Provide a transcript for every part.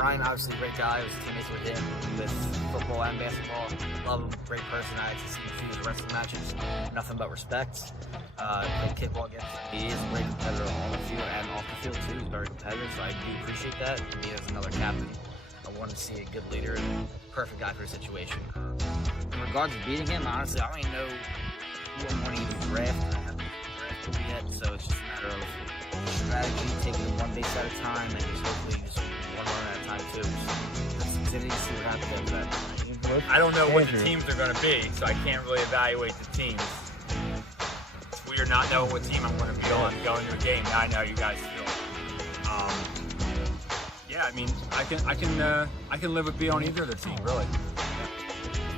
Brian, obviously a great guy. I was teammates with him with football and basketball. Love him, great person. I had to see him through the wrestling matches. Nothing but respect. Played kickball against him. He is a great competitor on the field and off the field too. He's very competitive, so I do appreciate that. Me as another captain, I wanted to see a good leader and perfect guy for the situation. In regards to beating him, honestly, I don't even know who I want to even draft. I haven't drafted him yet, so it's just a matter of strategy, taking it one base at a time, and just hopefully just one run at a time too. So let's continue to see what happens after that. I don't know what the teams are going to be, so I can't really evaluate the teams. It's weird not knowing what team I'm going to be on going to a game. Now I know how you guys feel. Yeah, I mean, I can live with being on either of the team, really.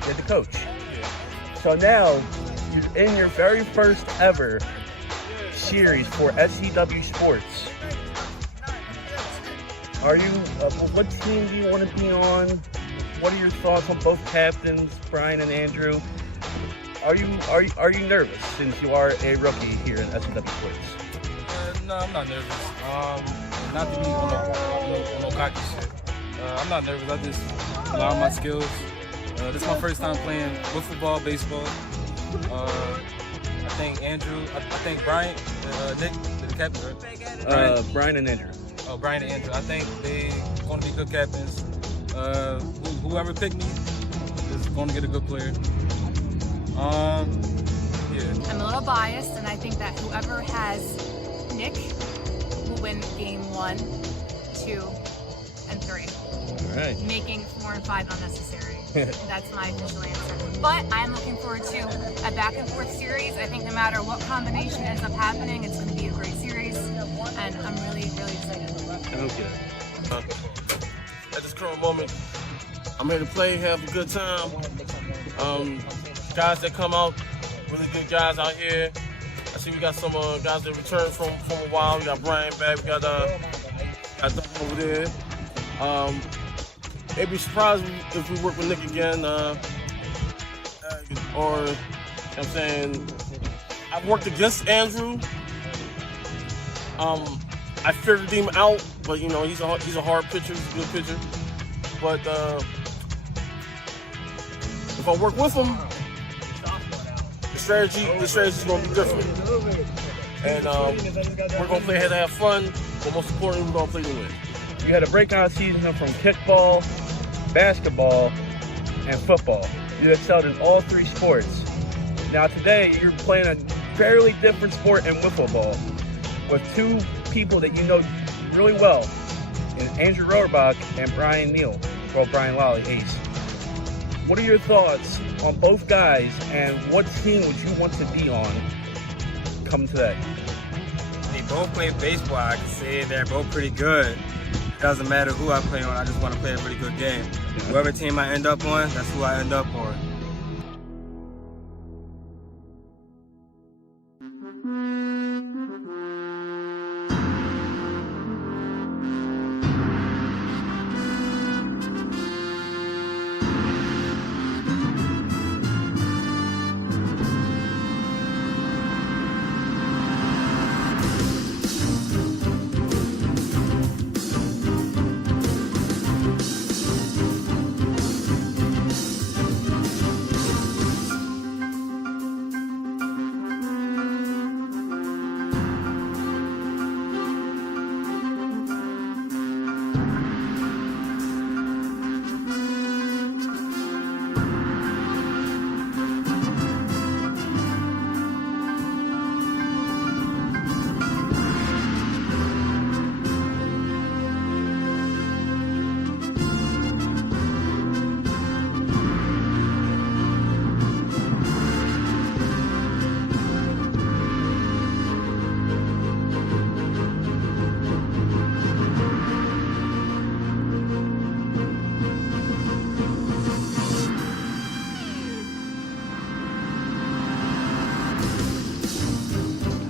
You're the coach. Yeah. So now you're in your very first ever series for SCW Sports. Are you? What team do you want to be on? What are your thoughts on both captains, Brian and Andrew? Are you nervous since you are a rookie here in SCW Sports? No, I'm not nervous. Not to be on no cocky shit. I'm not nervous. I just rely on my skills. This is my first time playing with football, baseball. I think Brian, Nick, the captain, right? Brian and Andrew. Oh, Brian and Andrew. I think they're going to be good captains. Whoever picked me is going to get a good player. Yeah. I'm a little biased, and I think that whoever has Nick will win game 1, 2, and 3. All right. Making 4 and 5 unnecessary. That's my official answer. But I'm looking forward to a back and forth series. I think no matter what combination ends up happening, it's going to be a great series, and I'm really, really excited. Okay. At this current moment, I'm here to play, have a good time. Guys that come out, really good guys out here. I see we got some guys that returned from a while. We got Brian back, we got Duncan over there. They'd be surprised if we work with Nick again, or, you know what I'm saying, I've worked against Andrew. I figured him out, but you know, he's a hard pitcher, he's a good pitcher. But if I work with him, the strategy's gonna be different. And we're gonna play here to have fun, but most importantly, we're gonna play to win. You had a breakout season from kickball, basketball, and football. You excelled in all 3 sports. Now today, you're playing a fairly different sport in wiffle ball with 2 people that you know really well, in Andrew Rohrbach and Brian Lalli, Ace. What are your thoughts on both guys, and what team would you want to be on come today? They both play baseball. I can say they're both pretty good. Doesn't matter who I play on, I just want to play a pretty good game. Whoever team I end up on, that's who I end up on.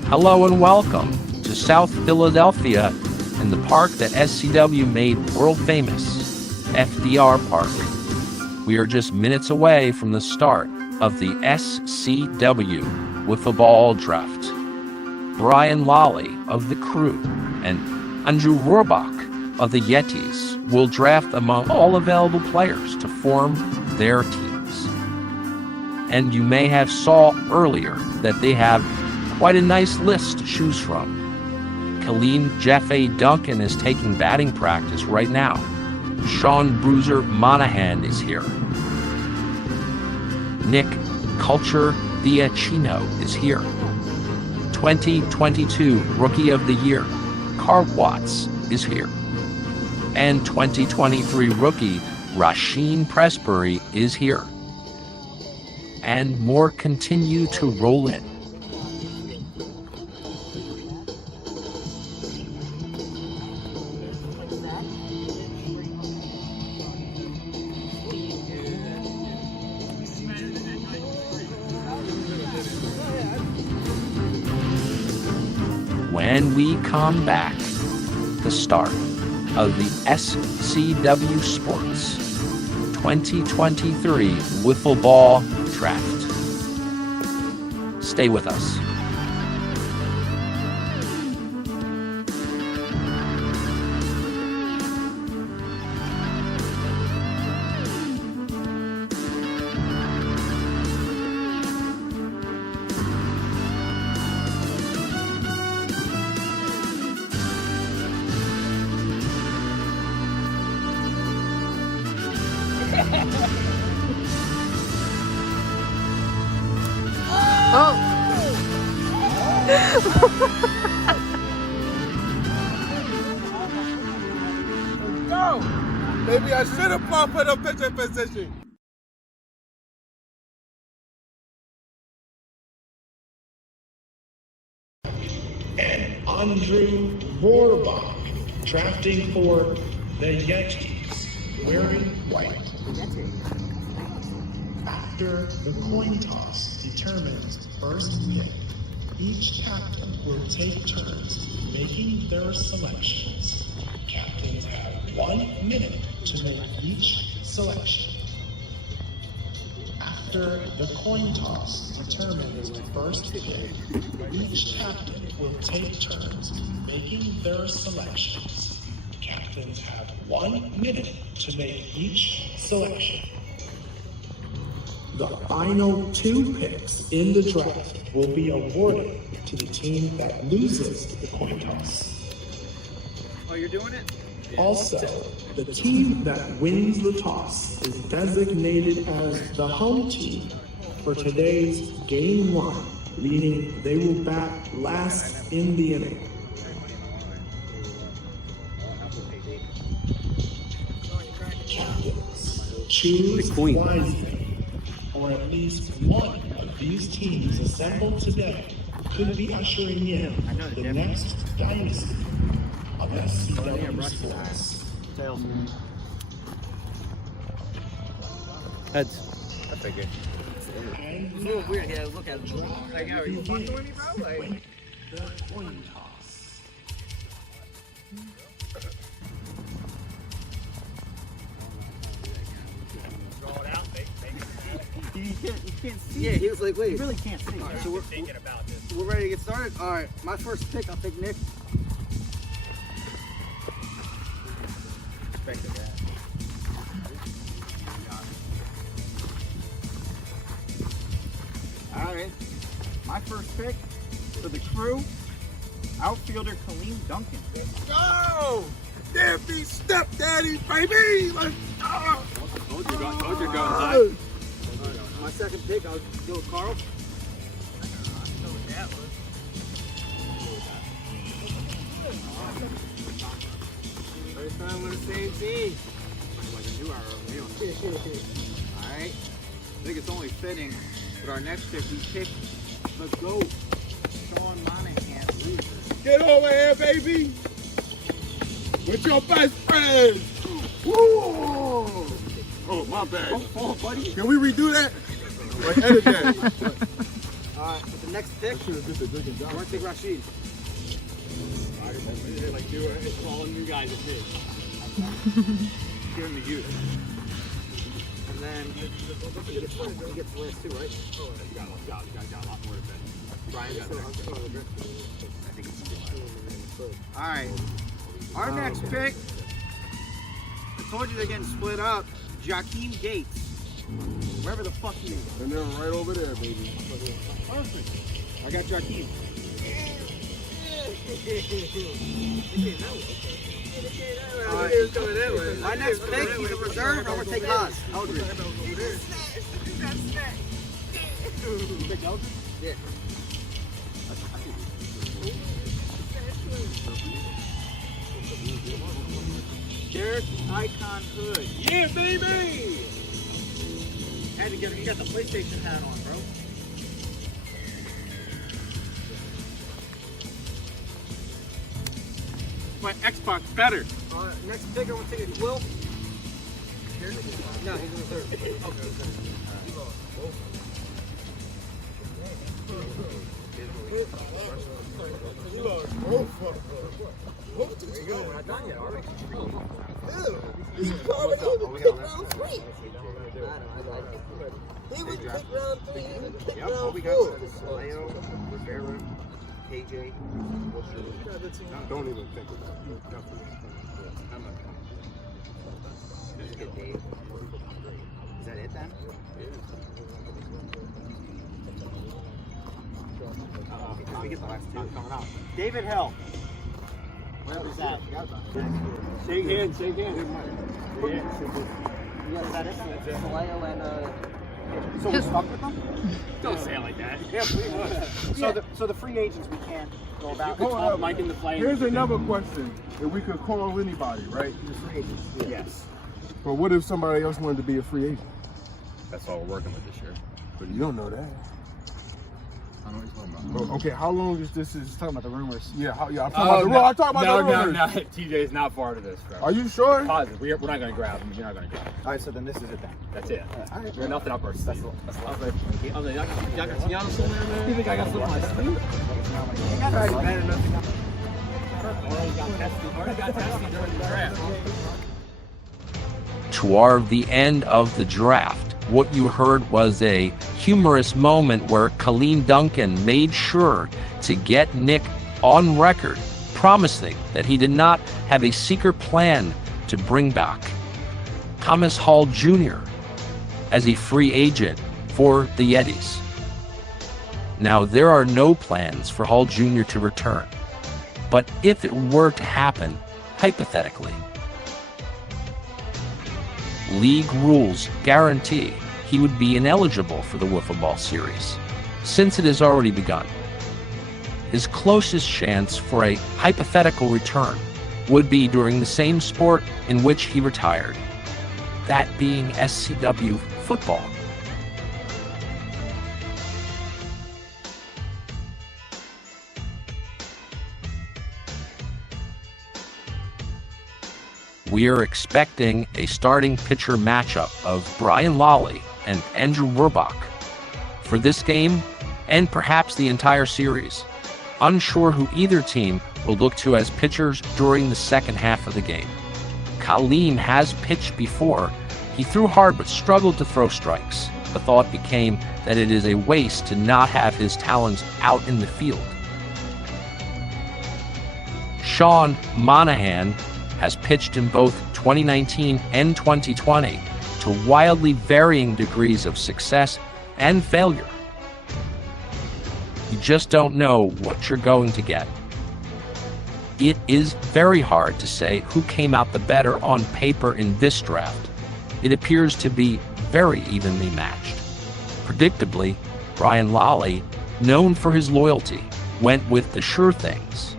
Hello and welcome to South Philadelphia in the park that SCW made world famous, FDR Park. We are just minutes away from the start of the SCW Wiffle Ball Draft. Brian Lalli of the Crew and Andrew Rohrbach of the Yetis will draft among all available players to form their teams. And you may have saw earlier that they have quite a nice list to choose from. Kaleem Duncan is taking batting practice right now. Sean Bruiser Monaghan is here. Nick Culture the Achino is here. 2022 Rookie of the Year, Carl Watts is here. And 2023 Rookie Rasheen Presbery is here. And more continue to roll in. When we come back, the start of the SCW Sports 2023 Wiffle Ball Draft. Stay with us. Go! Maybe I should have put a pitcher position. And Andrew Rohrbach drafting for the Yetis, wearing white. After the coin toss determines first pick, each captain will take turns making their selections. Captains have 1 minute to make each selection. After the coin toss determines first pick, each captain will take turns making their selections. Captains have 1 minute to make each selection. The final 2 picks in the draft will be awarded to the team that loses the coin toss. Oh, you're doing it? Also, the team that wins the toss is designated as the home team for today's Game 1, meaning they will bat last in the inning. Captains, choose wisely, or at least one of these teams assembled today could be ushering in the next dynasty of SCW Sports. Tails. Heads. I figured. It's a little weird. Yeah, look at it. Like, are you fucking with me, bro? Like, The coin toss. you can't see. Yeah, he was like, wait. You really can't see. All right, so Thinking about this. we're ready to get started? All right, my first pick, I'll pick Nick. Expected that. All right. My first pick for the Crew, outfielder Kaleem Duncan. Go! There be stepdaddy, baby! Let's go! Told you go inside. My second pick, I'll go with Carl. First time with the same team. Like a new hour. Alright. I think it's only fitting with our next pick. We pick the GOAT, Sean Monaghan, Bruiser. Get over here, baby! With your best friend! Woo! Oh, my bad. Don't fall, buddy. Can we redo that? Like, edit that. All right, with the next pick, we're going to take Rasheen. Like you were all new guys at this. Give him the youth. And then he gets the last 2, right? Oh, you got a lot more to bet. Brian got that. All right. Our next pick told you they're getting split up. Jakim Gates. Wherever the fuck he is. And they're right over there, baby. Perfect. I got Jakim. My next pick, he's a reserve. I'm going to take Haas. Eldridge. You pick Eldridge? Yeah. Derrick Hood. Yeah, baby! Had to get him. You got the PlayStation hat on, bro. My Xbox better. Next pick, I want to take it. Will. No, he's in the third. We're not done yet, are we? He was pick round 3, he was pick Yep, round we 4. got Leo, Rivera, KJ. Don't even think about it. Let's get Dave. Is that it then? We get the last two coming out. David Hill. Where was that? Shake hands, shake hands. Yes, that is it. Leo and so we're stuck with them? Don't say it like that. Yeah, pretty much. So the free agents we can't go about. Hold up. Mike in the plane. Here's another question. If we could call anybody, right? The free agents. Yes. But what if somebody else wanted to be a free agent? That's all we're working with this year. But you don't know that. I know what you're talking about. Okay, how long is this? Is Talking about the rumors. yeah, I'm talking about the rumors. I'm talking about the rumors. No, TJ is not part of this, bro. Are you sure? Positive. We're not going to grab him. You're not going to grab him. All right, so then this is it then. That's it. All right. We're nothing up our sleeve. That's I was like, y'all got Tiana still there, man? You think I got something on my sleeve? Already got tested during the draft. Toward the end of the draft, what you heard was a humorous moment where Kaleem Duncan made sure to get Nick on record, promising that he did not have a secret plan to bring back Thomas Hall Jr. as a free agent for the Yetis. Now, there are no plans for Hall Jr. to return, but if it were to happen, hypothetically, league rules guarantee he would be ineligible for the Wiffle Ball Series, since it has already begun. His closest chance for a hypothetical return would be during the same sport in which he retired, that being SCW football. We are expecting a starting pitcher matchup of Brian Lalli and Andrew Rohrbach for this game and perhaps the entire series. Unsure who either team will look to as pitchers during the second half of the game. Kaleem has pitched before. He threw hard but struggled to throw strikes. The thought became that it is a waste to not have his talents out in the field. Sean Monaghan has pitched in both 2019 and 2020 to wildly varying degrees of success and failure. You just don't know what you're going to get. It is very hard to say who came out the better on paper in this draft. It appears to be very evenly matched. Predictably, Brian Lalli, known for his loyalty, went with the sure things.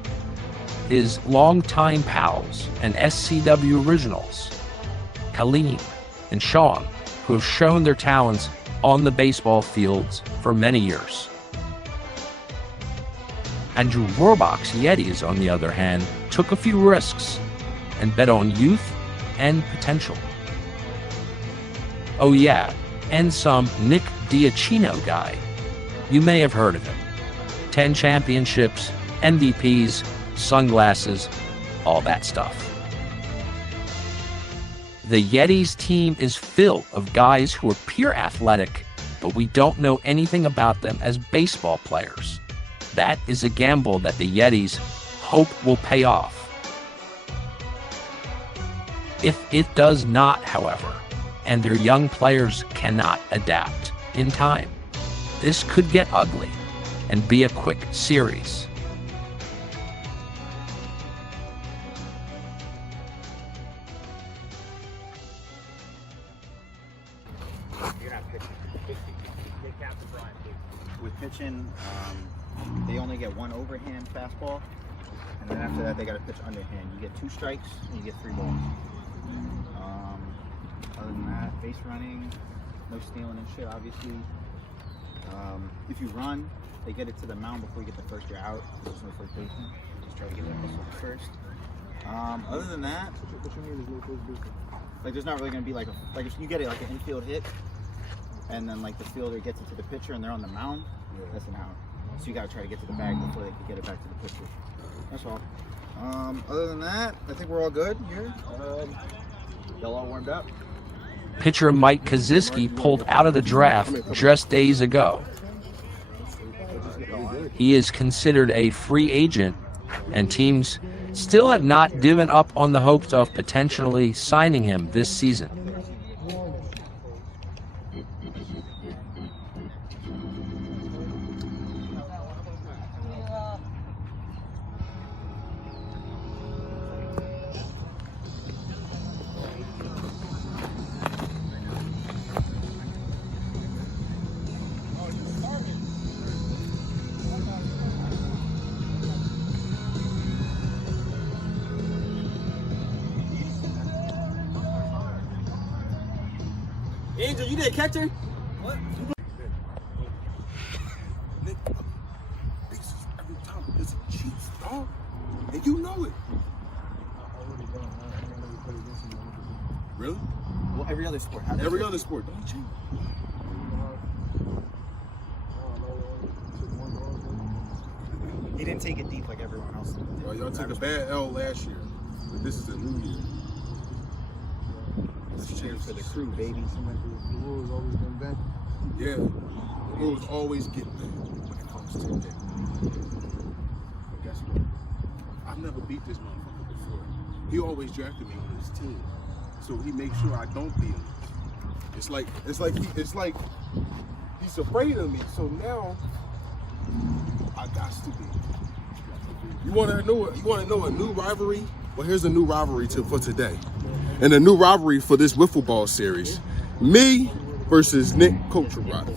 His longtime pals and SCW originals, Kaleem and Sean, who have shown their talents on the baseball fields for many years. Andrew Rohrbach's Yetis, on the other hand, took a few risks and bet on youth and potential. Oh yeah, and some Nick Achino guy. You may have heard of him. 10 championships, MVPs, sunglasses, all that stuff. The Yetis team is filled of guys who are pure athletic, but we don't know anything about them as baseball players. That is a gamble that the Yetis hope will pay off. If it does not, however, and their young players cannot adapt in time, this could get ugly and be a quick series. With pitching, they only get one overhand fastball, and then after that they got to pitch underhand. You get 2 strikes and you get 3 balls. Other than that, base running, no stealing and shit, obviously. If you run, they get it to the mound before you get the first year out. There's no first baseman. Just try to get that hustle first. Other than that, like there's not really gonna be like if you get it like an infield hit, and then like the fielder gets it to the pitcher and they're on the mound, that's an out. So you gotta try to get to the bag before they can get it back to the pitcher. That's all. Other than that, I think we're all good here. Y'all all warmed up? Pitcher Mike Kaczynski pulled out of the draft just days ago. He is considered a free agent, and teams still have not given up on the hopes of potentially signing him this season. Angel, you did catcher? What? Nick, bases every time. It's a cheats, dog. And you know it. Really? Well, every other sport. Every other sport. Don't cheat. He didn't take it deep like everyone else did. Well, y'all took a bad L last year, but this is a new year. Let's cheers for the crew, baby. The rules always been bent. Yeah, the rules always get bent when it comes to that. But guess what? I've never beat this motherfucker before. He always drafted me on his team, so he makes sure I don't beat him. It's like he's afraid of me. So now I got to be. You want to know a new rivalry? Well, here's a new rivalry for today. And a new rivalry for this wiffle ball series. Me versus Nick Rohrbach.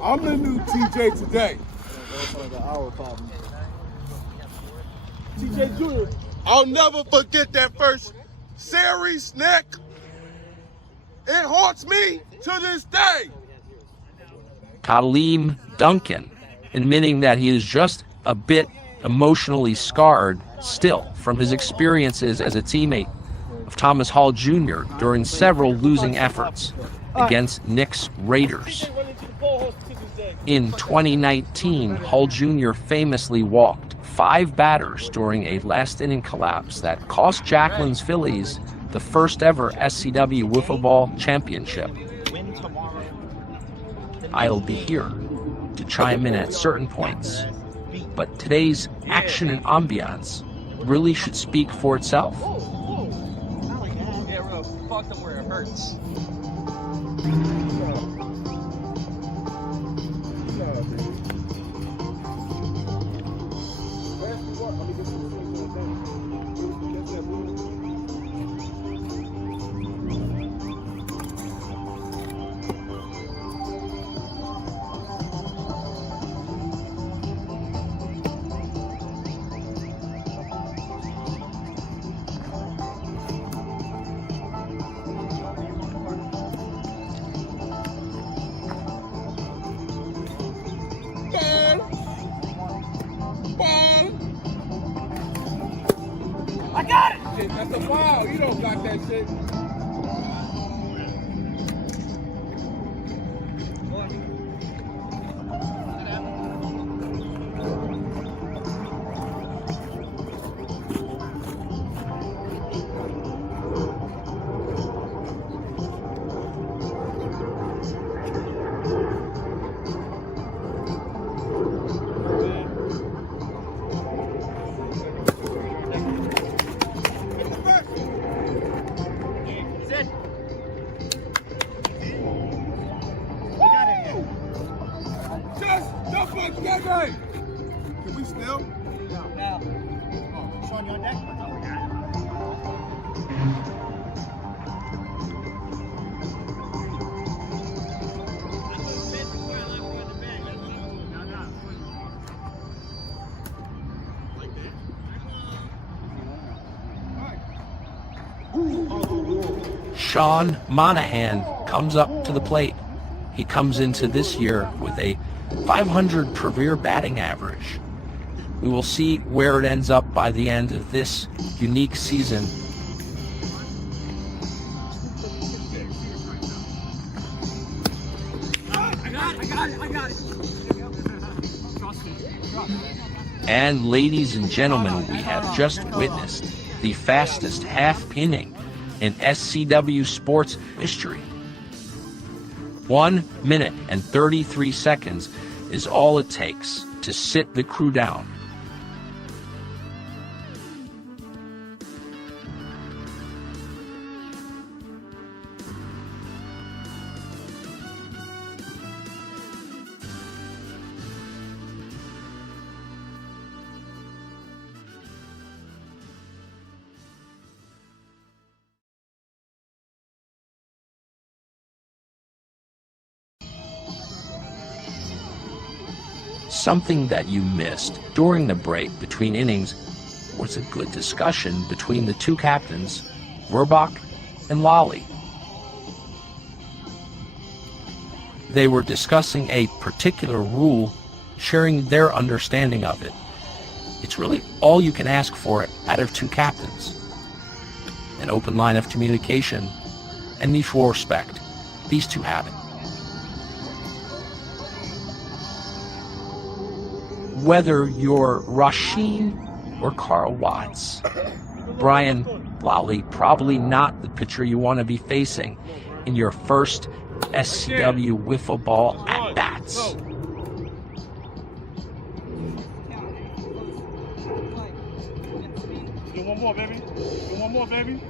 I'm the new TJ today. TJ Jr. I'll never forget that first series, Nick. It haunts me to this day. Kaleem Duncan, admitting that he is just a bit emotionally scarred still from his experiences as a teammate of Thomas Hall Jr. during several losing efforts against Nick's Raiders. In 2019, Hall Jr. famously walked 5 batters during a last-inning collapse that cost Jacqueline's Phillies the first ever SCW Wiffle Ball Championship. I'll be here to chime in at certain points, but today's action and ambiance really should speak for itself. Yeah, we're fucked up where it hurts. I got it! That's a foul. You don't got that shit. say? Can we still? No. Oh, Sean, you on deck? Sean Monaghan comes up to the plate. He comes into this year with a .500 career batting average. We will see where it ends up by the end of this unique season. I got it. And ladies and gentlemen, we have just witnessed the fastest half inning in SCW Sports history. 1 minute and 33 seconds is all it takes to sit the Crew down. Something that you missed during the break between innings was a good discussion between the two captains, Rohrbach and Lalli. They were discussing a particular rule, sharing their understanding of it. It's really all you can ask for out of two captains. An open line of communication and mutual respect. These two have it. Whether you're Rasheen or Carl Watts, Brian Lalli probably not the pitcher you want to be facing in your first SCW wiffle ball at-bats. One more, baby. One more, baby.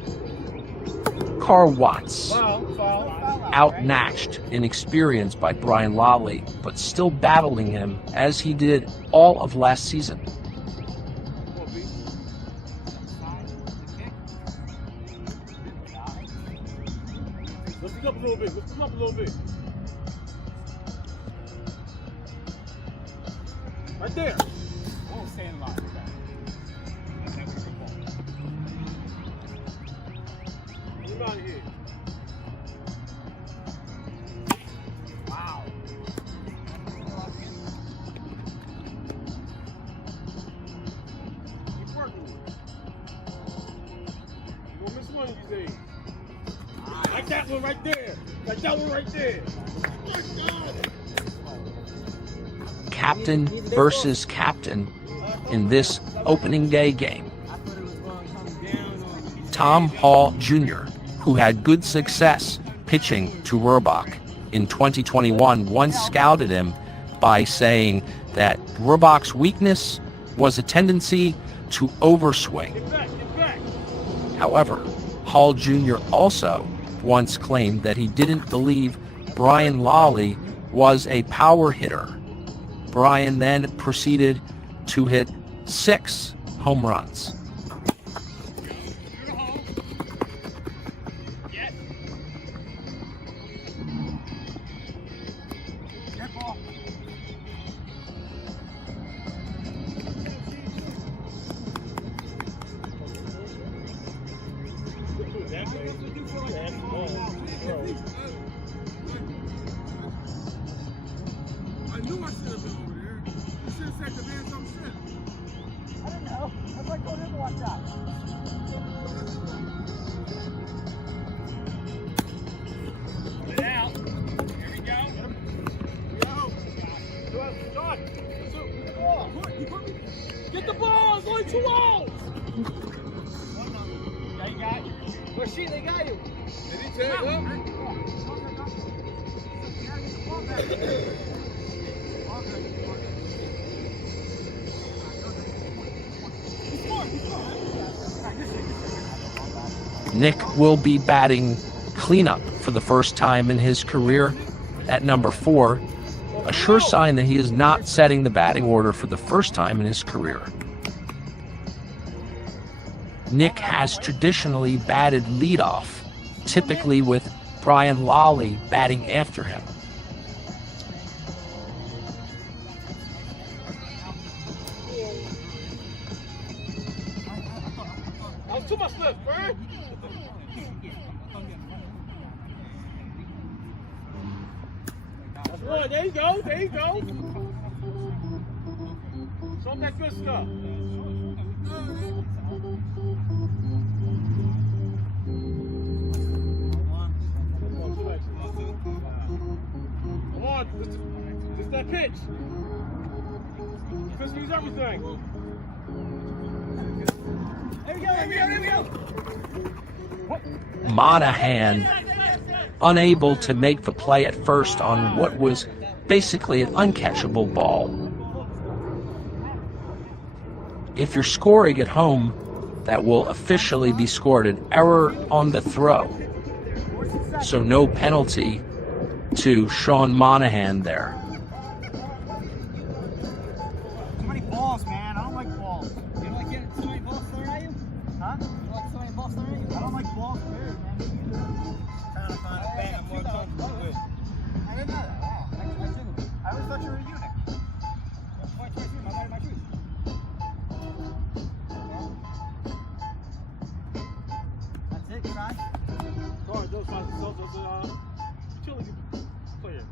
Carl Watts, outmatched in experience by Brian Lalli, but still battling him as he did all of last season. Lift it up a little bit. Lift it up a little bit. Right there. Won't stay in line. Get him out of here. Wow. Keep working. You won't miss one of these days. Like that one right there. Like that one right there. Captain versus captain in this opening day game. Tom Hall Jr., who had good success pitching to Rohrbach in 2021, once scouted him by saying that Rohrbach's weakness was a tendency to overswing. However, Hall Jr. also once claimed that he didn't believe Brian Lalli was a power hitter. Brian then proceeded to hit 6 home runs. I knew I should have been over there. You should have said the man some shit. I don't know. I was like, go in and watch that. Get out. Here we go. Get the ball. It's only 2 outs. Yeah, you got you. Rasheen, they got you. Did he take up? Nick will be batting cleanup for the first time in his career at number 4. a sure sign that he is not setting the batting order for the first time in his career. Nick has traditionally batted leadoff, typically with Brian Lalli batting after him. Too much left, Brian. That's one. There you go. There you go. Show them that good stuff. Come on. It's that pitch. Chris needs everything. There we go. Monaghan, unable to make the play at first on what was basically an uncatchable ball. If you're scoring at home, that will officially be scored an error on the throw. So no penalty to Sean Monaghan there. Too many balls, man. I don't like balls. You don't like getting too many balls thrown at you? Huh? You like too many balls thrown at you? I don't like balls, period, man. Trying to find a bag I'm more comfortable with. I didn't know that. Wow. I always thought you were a eunuch. Point 22, my light, my truth. That's it, good eye. Sorry, those utility player.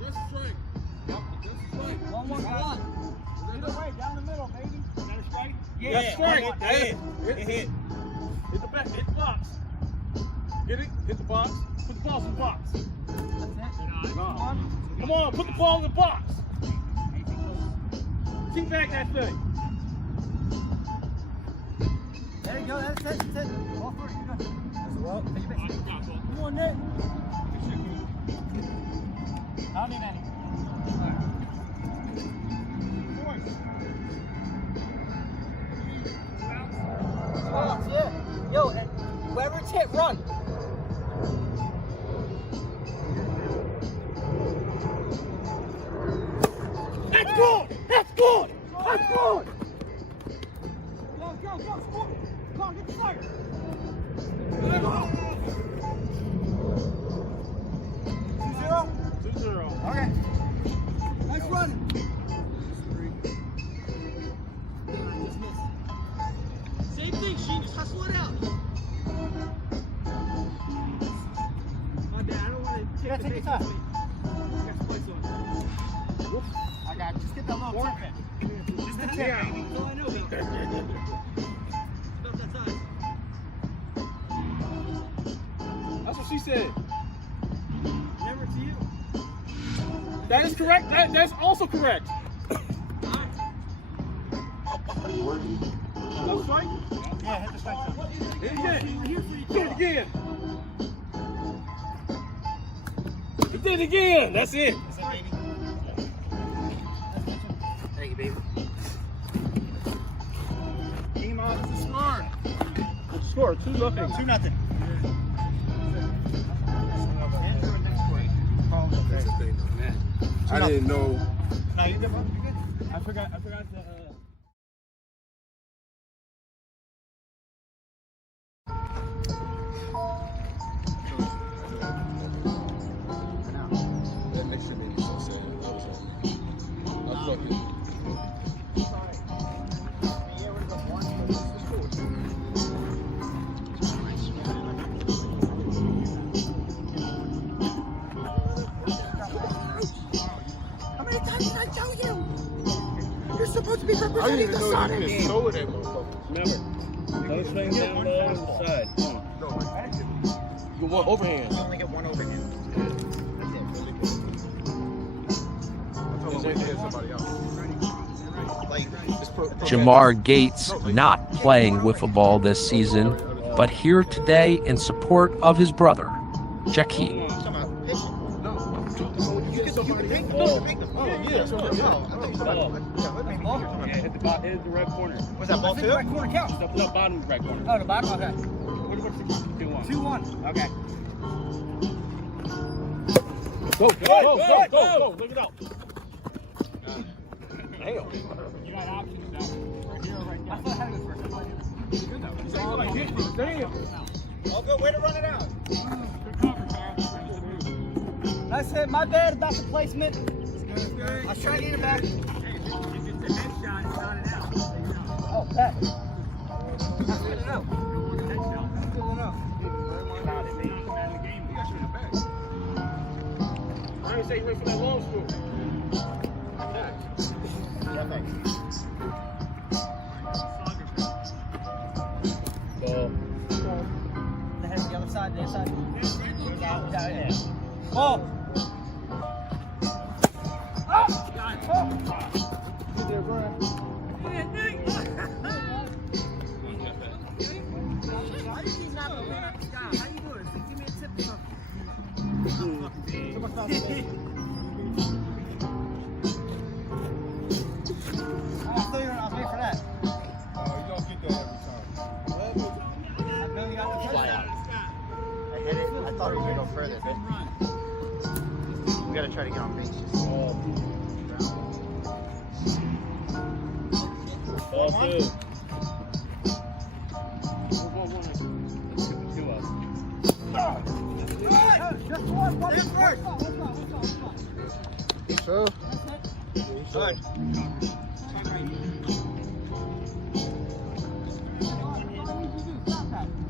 That's strike. Yep, that's strike. 1-1-1. Either way, down the middle, baby. Is that a strike? Yeah, That's strike. That hit. Hit. It hit. Hit the back. Hit the box. Get it. Hit the box. Put the balls in the box. That's it. Come on, put the ball in the box. Keep back that thing. There you go, that's it, that's it. Ball for it, you're good. That's well. Take your base. Come on, Nick. I don't need any. Yeah. Yo, wherever it's hit, run. That's good. That's good. That's good. Go, score. Come on, get the fire. 2-0? 2-0. Okay. Nice run. Same thing, Sheen. Just hustle it out. My bad. I don't want to take Take your time. Got the place on. I got you. Just get that little tip in. Just the tip, baby. That's all I know about that size. That's what she said. Never to you. That is correct. That's also correct. That's right. Yeah, hit the strike zone. Hit it again. Hit it again. He did it again. That's it. That's it, baby. Thank you, baby. Game on. What's the score? Score 2-0. 2-0. I didn't know. No, you good, bro? You good? I forgot to. That makes you make me so sad. I'm fucking. How many times did I tell you? You're supposed to be I didn't representing even the know sun you in could here. throw that motherfucker. Remember, those swings down low on the side. You want overhand. You only get one overhand. Somebody else. Jakim Gates not playing wiffle ball this season, but here today in support of his brother, Jakim. Yeah, hit the red corner. Was that ball two? The right corner counts. The bottom right corner. Oh, the bottom? Okay. 2-1. 2-1. Okay. Go, go, go, go. Look it up. Damn. You got options now. Right here or right there. I thought I had it first. Damn. All good. Way to run it out. Good cover, Carl. Nice hit. My bad about the placement. I was trying to get it back. Hey, if it's a headshot, it's not an out. Oh, that. That's good enough. I didn't say you went for that long school. Yeah, thanks. Ball. The head to the other side, the inside. Out there. Ball. I thought he was going to go further, but we got to try to get on base. Ball two. So? Good.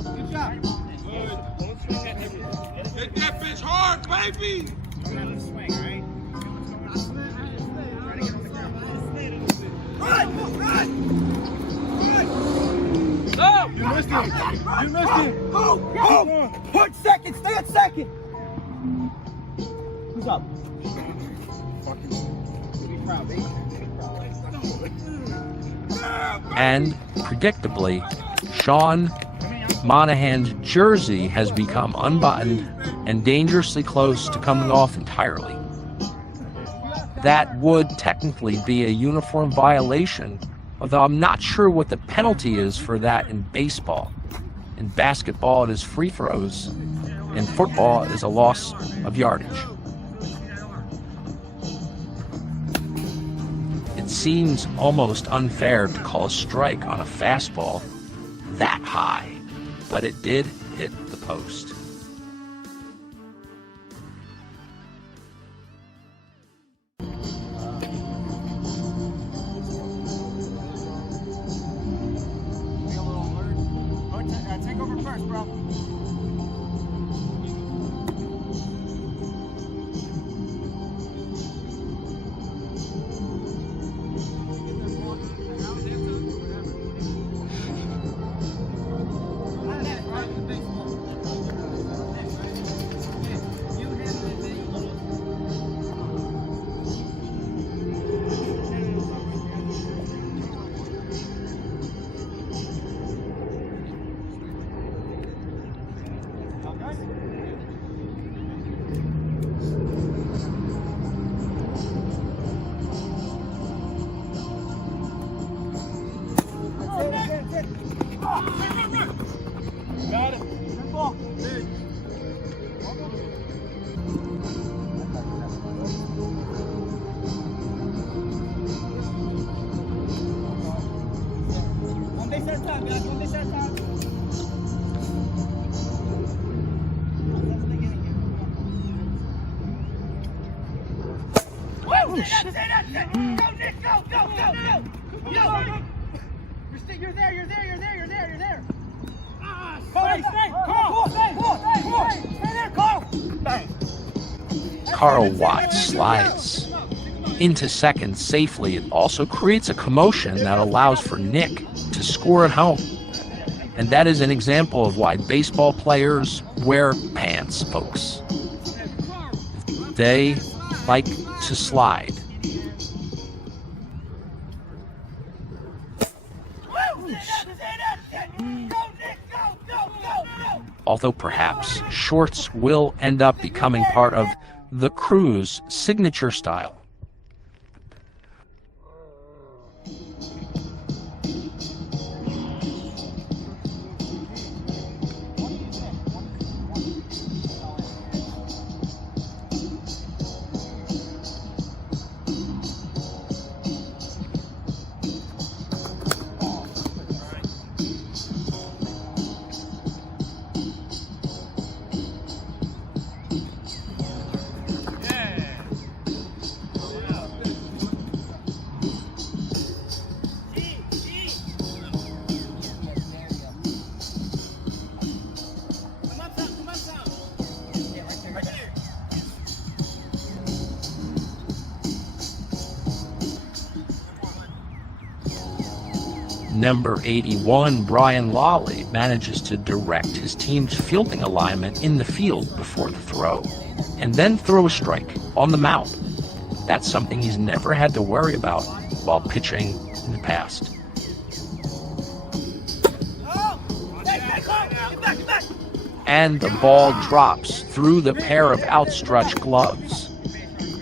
Good job. Hit that bitch hard, baby! Swing, right? No! You missed him! You missed him! Oh! Put second! Stay at second! Who's up? And, predictably, Sean Monaghan's jersey has become unbuttoned and dangerously close to coming off entirely. That would technically be a uniform violation, although I'm not sure what the penalty is for that in baseball. In basketball, it is free throws. In football, it is a loss of yardage. It seems almost unfair to call a strike on a fastball that high, but it did hit the post. Take over first, bro. Got it. Good ball. One base at a time, guys. One base at a time. Woo! That's it! Go, Nick! Go! Yo! You're there! You're there! Carl Watts slides into second safely. It also creates a commotion that allows for Nick to score at home. And that is an example of why baseball players wear pants, folks. They like to slide. Although perhaps shorts will end up becoming part of the Crew's signature style. Number 81, Brian Lalli, manages to direct his team's fielding alignment in the field before the throw, and then throw a strike on the mound. That's something he's never had to worry about while pitching in the past. And the ball drops through the pair of outstretched gloves.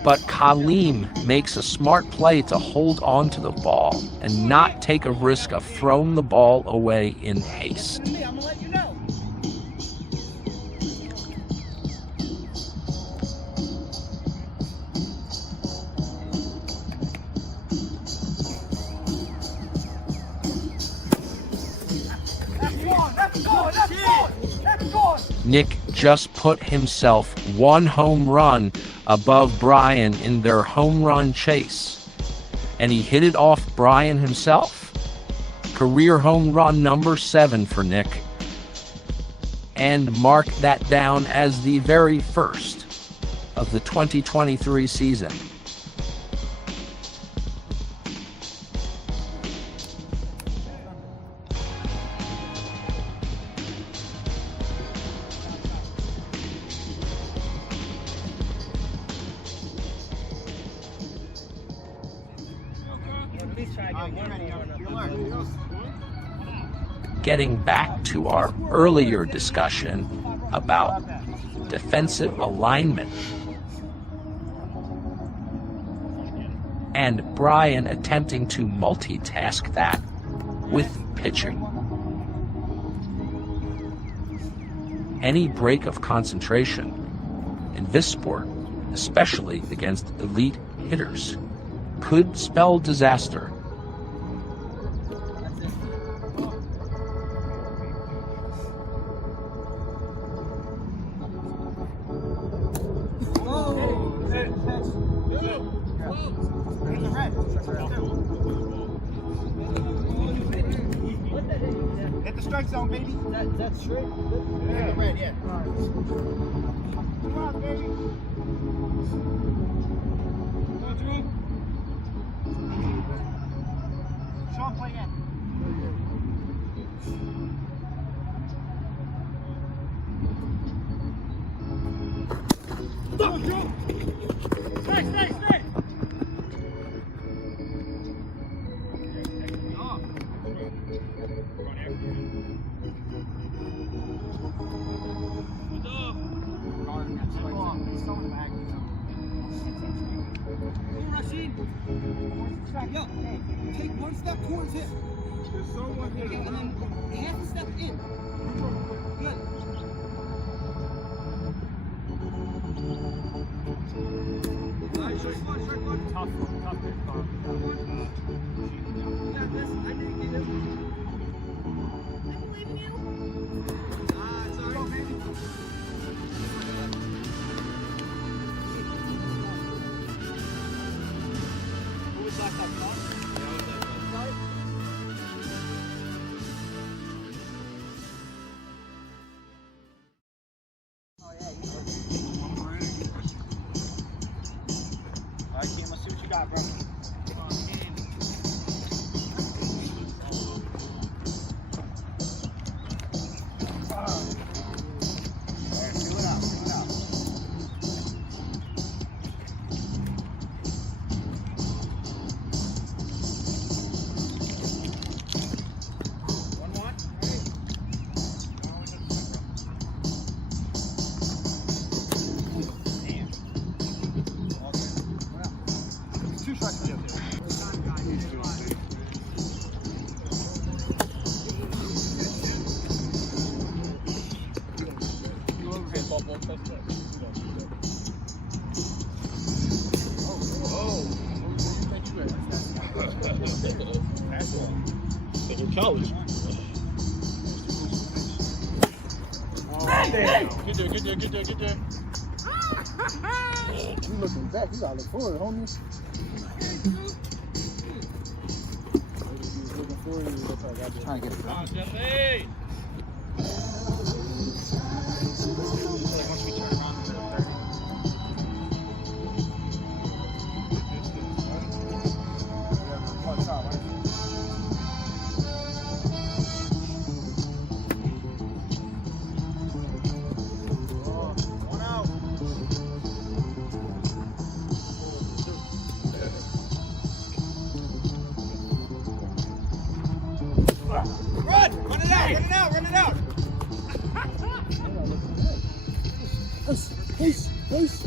But Kaleem makes a smart play to hold on to the ball and not take a risk of throwing the ball away in haste. Nick just put himself one home run above Brian in their home run chase, and he hit it off Brian himself. Career home run number 7 for Nick, and mark that down as the very first of the 2023 season. Getting back to our earlier discussion about defensive alignment, and Brian attempting to multitask that with pitching. Any break of concentration in this sport, especially against elite hitters, could spell disaster. Hit the strike zone, baby. That's straight. Yeah. Hit the red, yeah. Come on, baby. Sean, play again. Go, Joe. Stay. Yo, take one step towards him. There's someone here. And then half a step in. Good. Nice. Tough. Yeah, this, I knew you did. I believe in you. Sorry, baby. Who was last time, Sean? Alright, Kim, let's see what you got, bro. College. Get there. You looking back, you gotta look forward, homie. Looking forward, you look like I'm trying to get it done. Jesse! Once we turn around to the 30.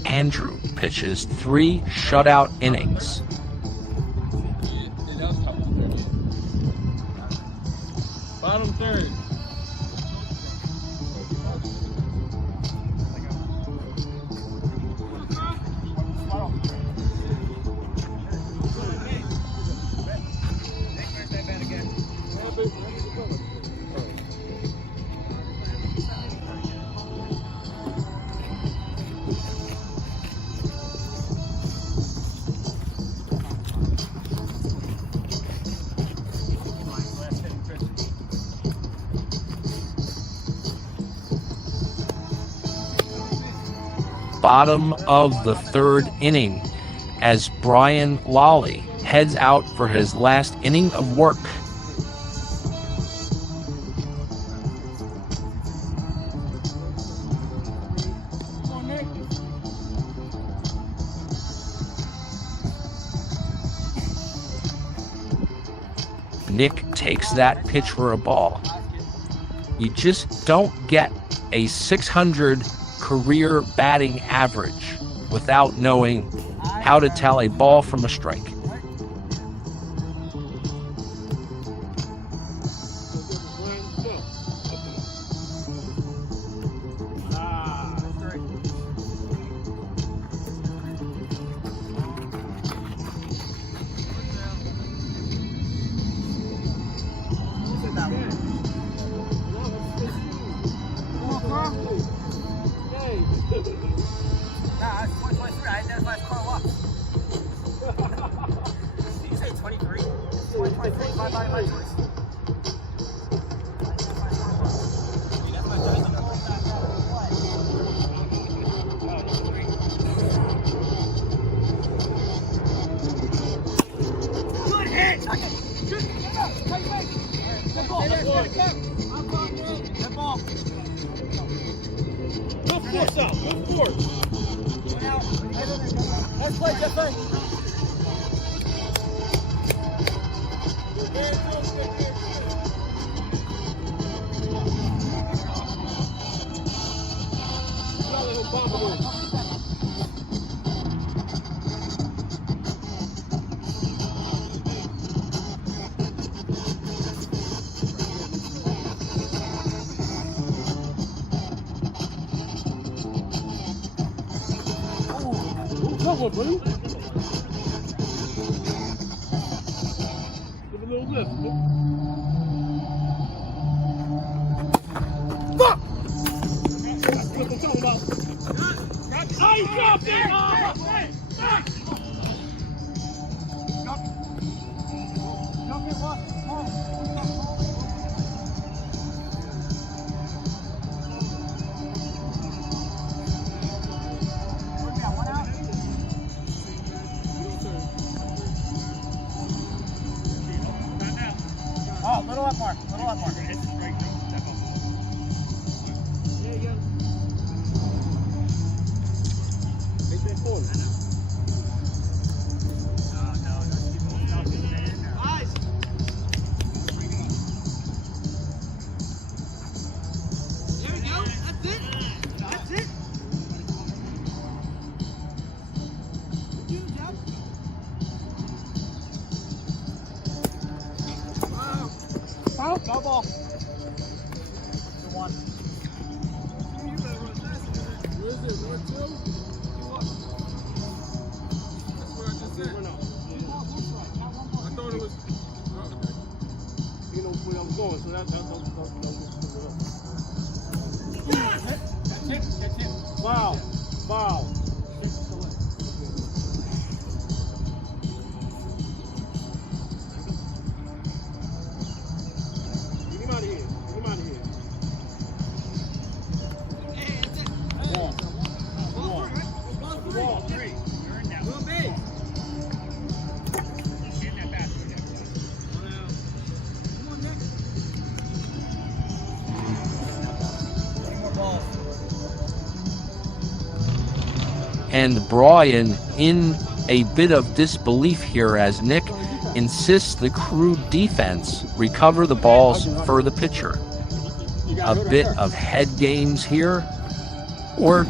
Andrew pitches 3 shutout innings. Bottom third. Bottom of the 3rd inning as Brian Lalli heads out for his last inning of work. Nick takes that pitch for a ball. You just don't get a 600 career batting average without knowing how to tell a ball from a strike. Let's play, Jeffrey. Come on, buddy. Give a little lift. Fuck! That's what I'm talking about. Nice job, there! Oh, little up mark, little up mark. Take that corner. Nice. There we go. That's it. That's it. Good job. Wow. Go ball. The one. Where is it? Number 2? That's what I just said. I thought it was. Oh, okay. You know where I'm going, so that's That's it. Foul. Foul. Get him out of here. Get him out of here. Ball. 3. You're in now. Go big. Get that basket. Come on, Nick. 3 more balls. And Brian in a bit of disbelief here as Nick insists the Crew defense recover the balls for the pitcher. A bit of head games here, or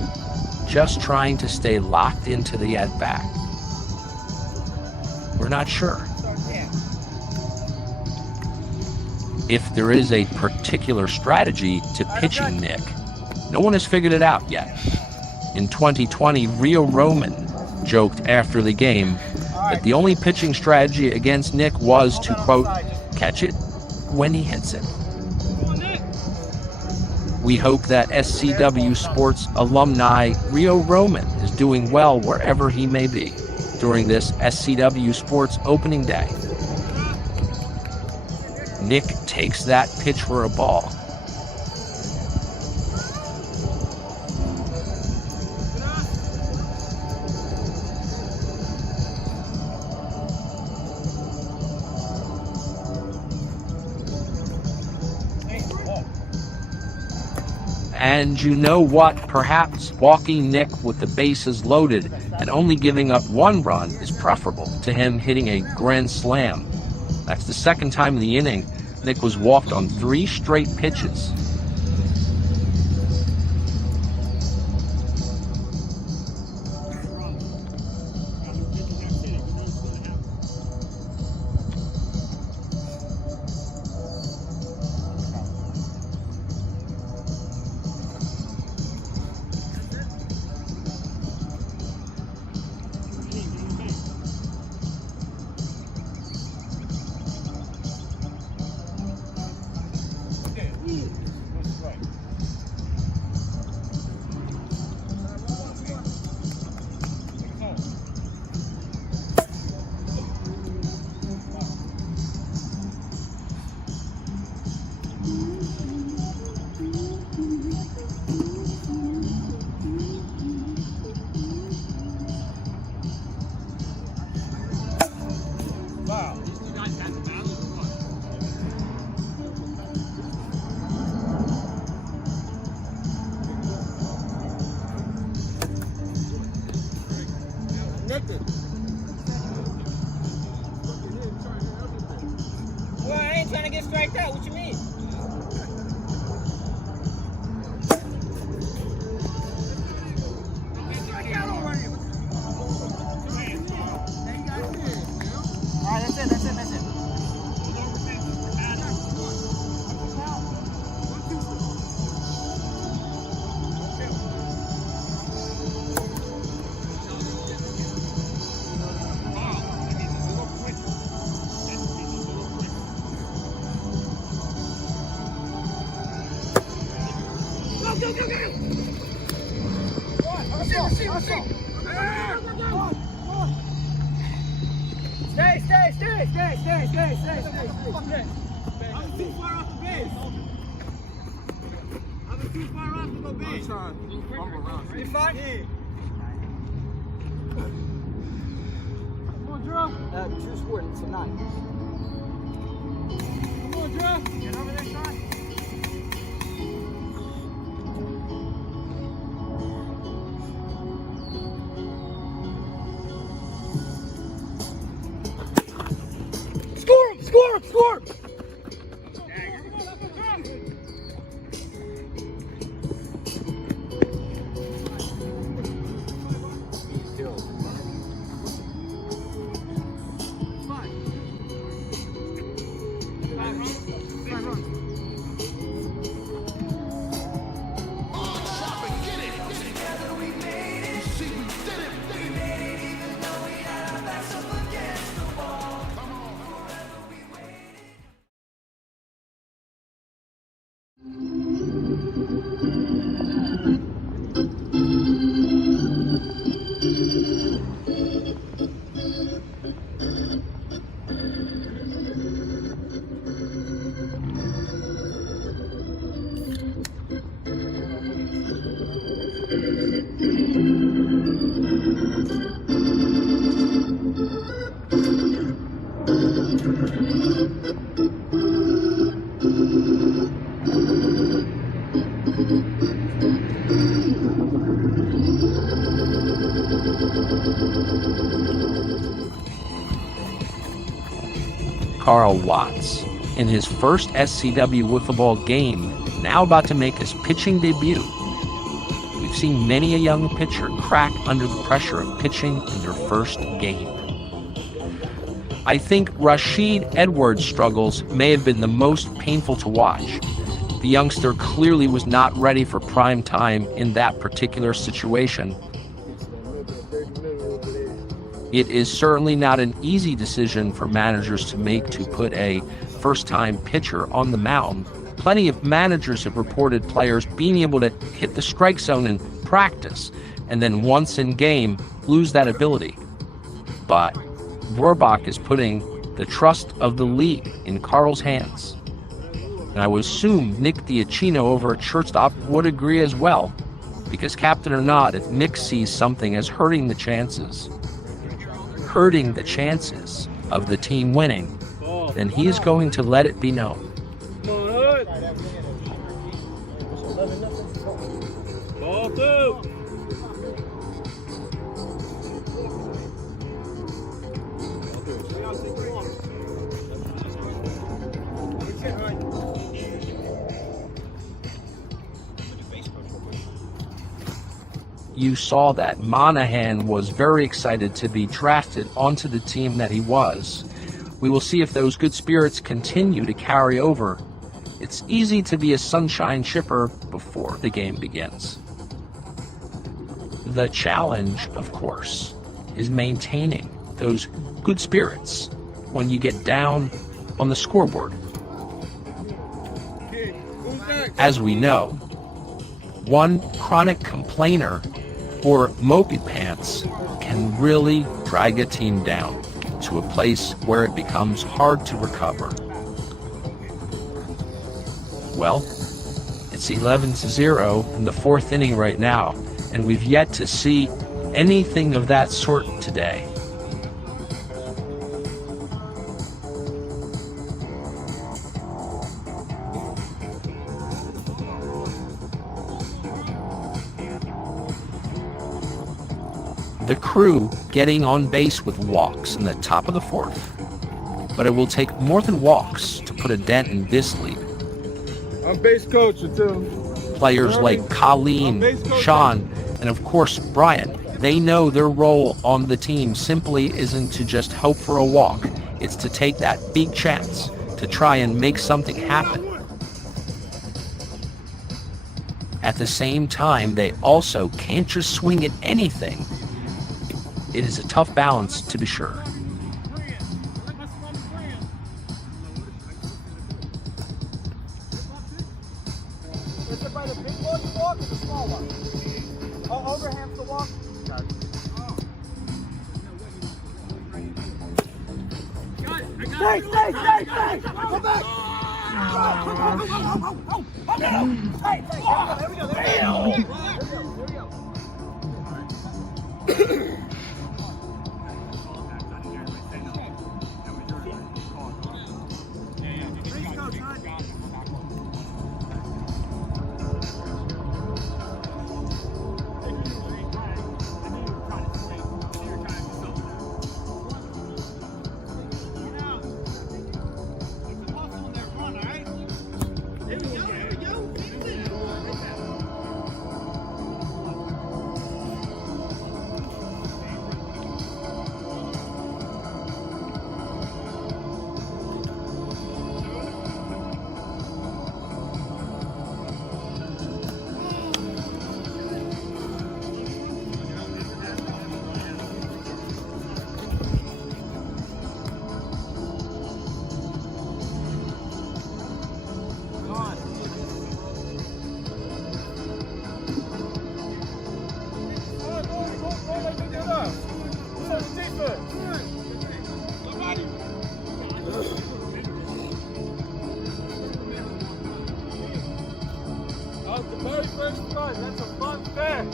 just trying to stay locked into the at-bat? We're not sure. If there is a particular strategy to pitching Nick, no one has figured it out yet. In 2020, Rio Roman joked after the game that the only pitching strategy against Nick was to, quote, catch it when he hits it. We hope that SCW Sports alumni Rio Roman is doing well wherever he may be during this SCW Sports opening day. Nick takes that pitch for a ball. And you know what? Perhaps walking Nick with the bases loaded and only giving up one run is preferable to him hitting a grand slam. That's the second time in the inning Nick was walked on 3 straight pitches. Well, I ain't trying to get striked out. What you mean? All right, that's it. Stay. I was too far off the base. You fine? Yeah. Come on, Drew. True sport, it's a 9. Come on, Drew. Get over there, son. Score! Carl Watts, in his first SCW wiffle ball game, now about to make his pitching debut. We've we've seen many a young pitcher crack under the pressure of pitching in their first game. I think Rasheen Edwards' struggles may have been the most painful to watch. The youngster clearly was not ready for prime time in that particular situation. It is certainly not an easy decision for managers to make to put a first-time pitcher on the mound. Plenty of managers have reported players being able to hit the strike zone in practice and then once in game lose that ability. But Rohrbach is putting the trust of the league in Carl's hands. And I would assume Nick the Achino over at shortstop would agree as well, because captain or not, if Nick sees something as hurting the chances of the team winning, then he is going to let it be known. Ball two. You saw that Monaghan was very excited to be drafted onto the team that he was. We will see if those good spirits continue to carry over. It's easy to be a sunshine shipper before the game begins. The challenge, of course, is maintaining those good spirits when you get down on the scoreboard. As we know, one chronic complainer or mopey pants can really drag a team down to a place where it becomes hard to recover. Well, it's 11-0 in the fourth inning right now, and we've yet to see anything of that sort today. The Crew getting on base with walks in the top of the fourth. But it will take more than walks to put a dent in this lead. I'm base coach too. Players like Kaleem, Sean, and of course Brian, they know their role on the team simply isn't to just hope for a walk. It's to take that big chance to try and make something happen. At the same time, they also can't just swing at anything. It is a tough balance, to be sure. Is it by the big one you walk or the small one? Oh, overhand's the walk? Stay! Come back! There we go. That's a fun fact.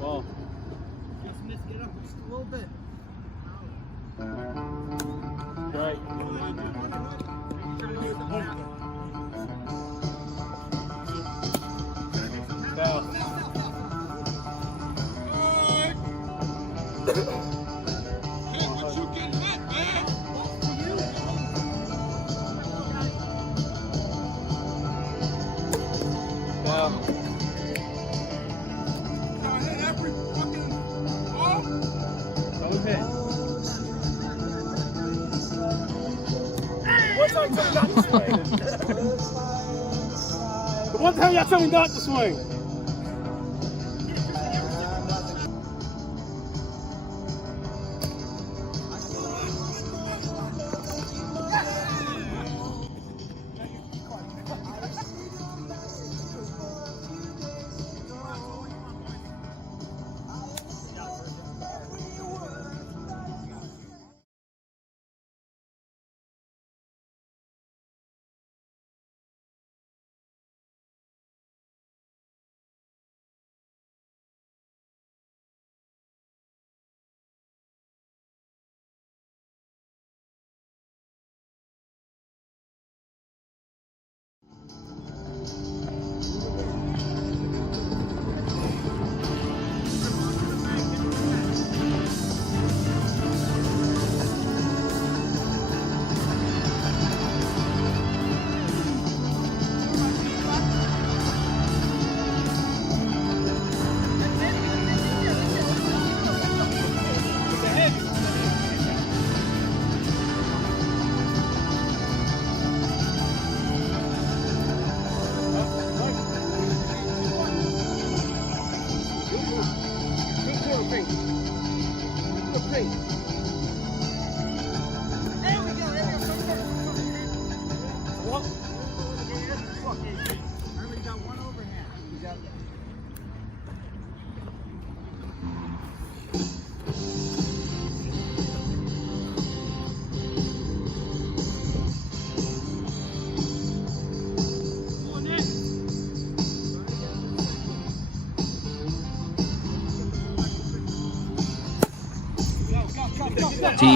Ball. Just miss, get up just a little bit. Right. tell me not to swing? What the hell y'all tell me not to swing?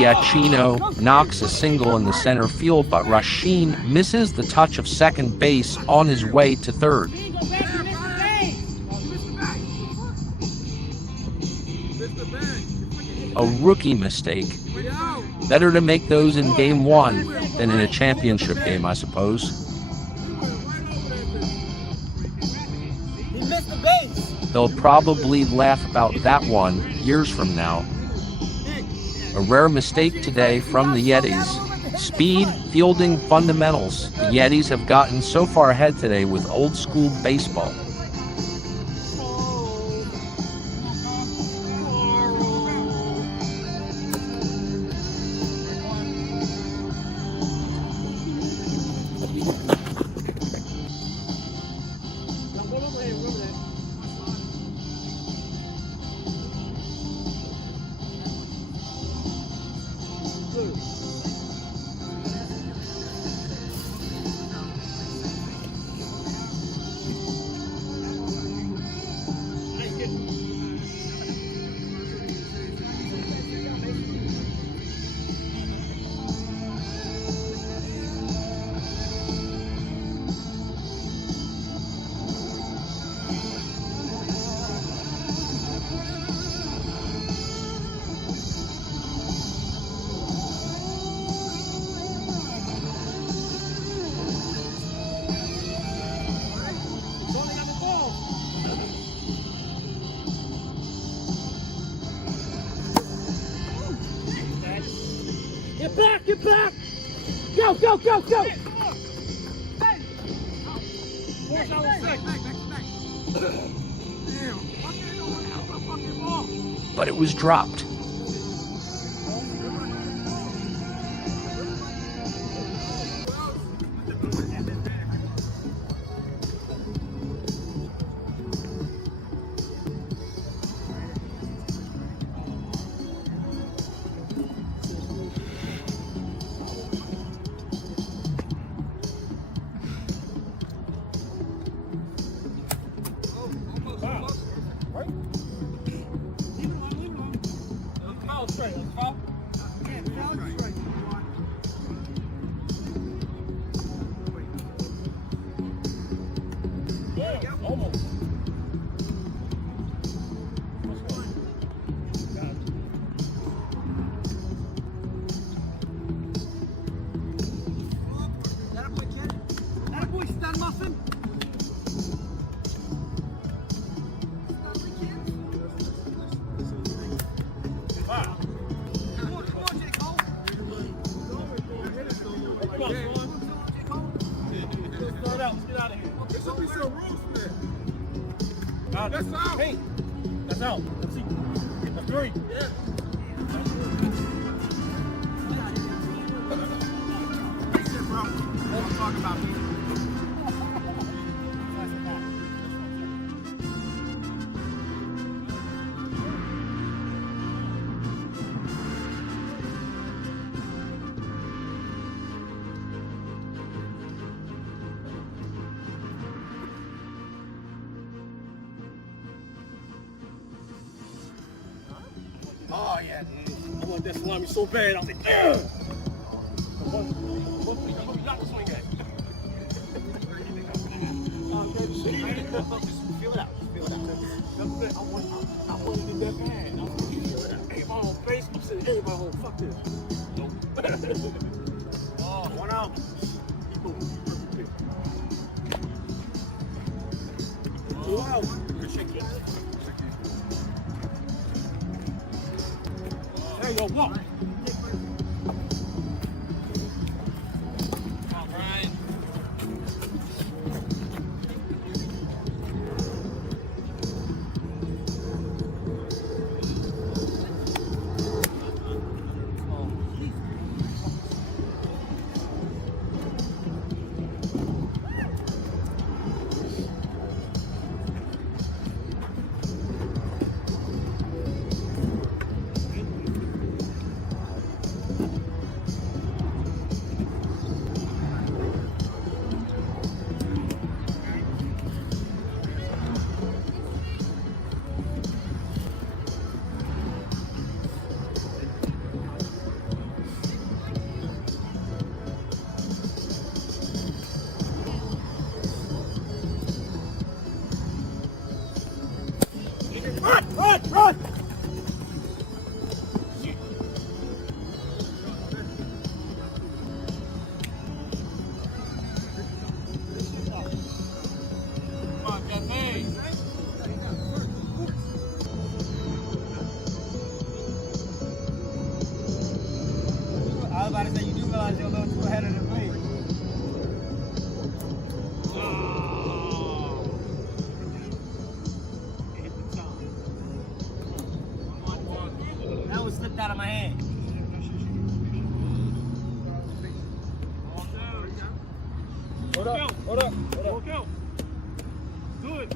Achino knocks a single in the center field, but Rasheen misses the touch of second base on his way to third. A rookie mistake. Better to make those in game one than in a championship game, I suppose. They'll probably laugh about that one years from now. A rare mistake today from the Yetis. Speed, fielding, fundamentals. The Yetis have gotten so far ahead today with old school baseball. Get back! Get back! Go! Go! Go! Go! But it was dropped. That's out. Hey, that's out. Let's see. That's 3. Yeah. Bro. I'm talking about me. Oh, yeah. I want that salami so bad. I was like, ugh. What you got to swing at? Just feel it out. Just feel it out. I want to get that bad. Feel it out. Everybody on face. I'm saying, everybody home. Fuck this. Nope. Oh, 1 out. Wow. There you go, walk. Come on, Brian. Run! Come on, Cafe. I was about to say, you do realize you're a little too ahead of the plate. That was slipped out of my hand. Hold up. Do it.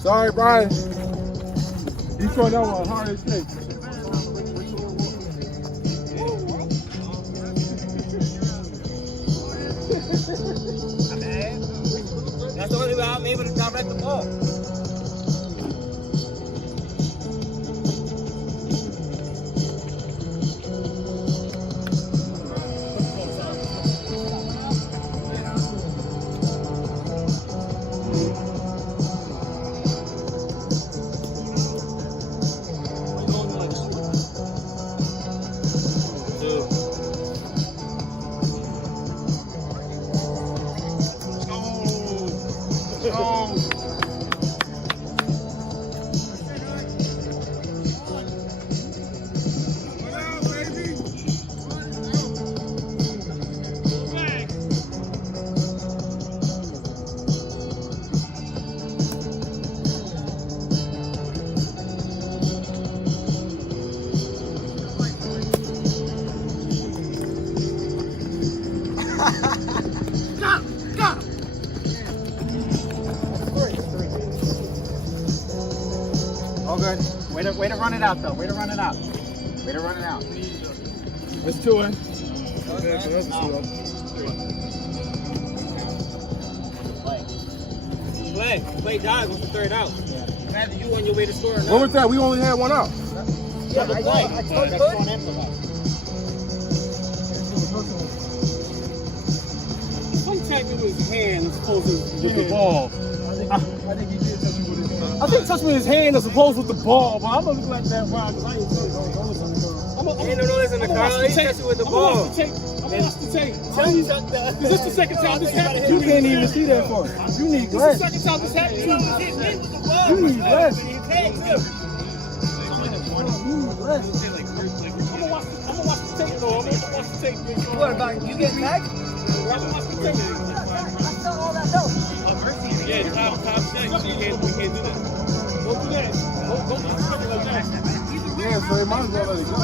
Sorry, Brian. He's throwing that one hard as shit. That's the only way I'm able to direct the ball. All good. Way to run it out, though. Way to run it out. It's 2 in. Play dive was the 3rd out. Rather you on your way to score or not. What was that? We only had 1 out. Yeah, but play. I told you that's one after that. Contact with his hand as opposed to with the ball. I think he did touch you with his hand. I think touch with his hand as opposed with the ball, but I'm gonna look like that wild because I ain't see it. Ain't no noise in the car. He touched you with the ball. I'm gonna watch the tape. Tell you that. Is this the second time this happened? You can't even see that far. You need less. This is the second time this happened. You need less. You need less. I'm gonna watch the tape though. I'm gonna watch the tape. What about you getting back? I'm gonna watch the tape. Yeah, top 6. We can't do that. Don't do that. Don't disrespect like that. Yeah, so it might as well let it go.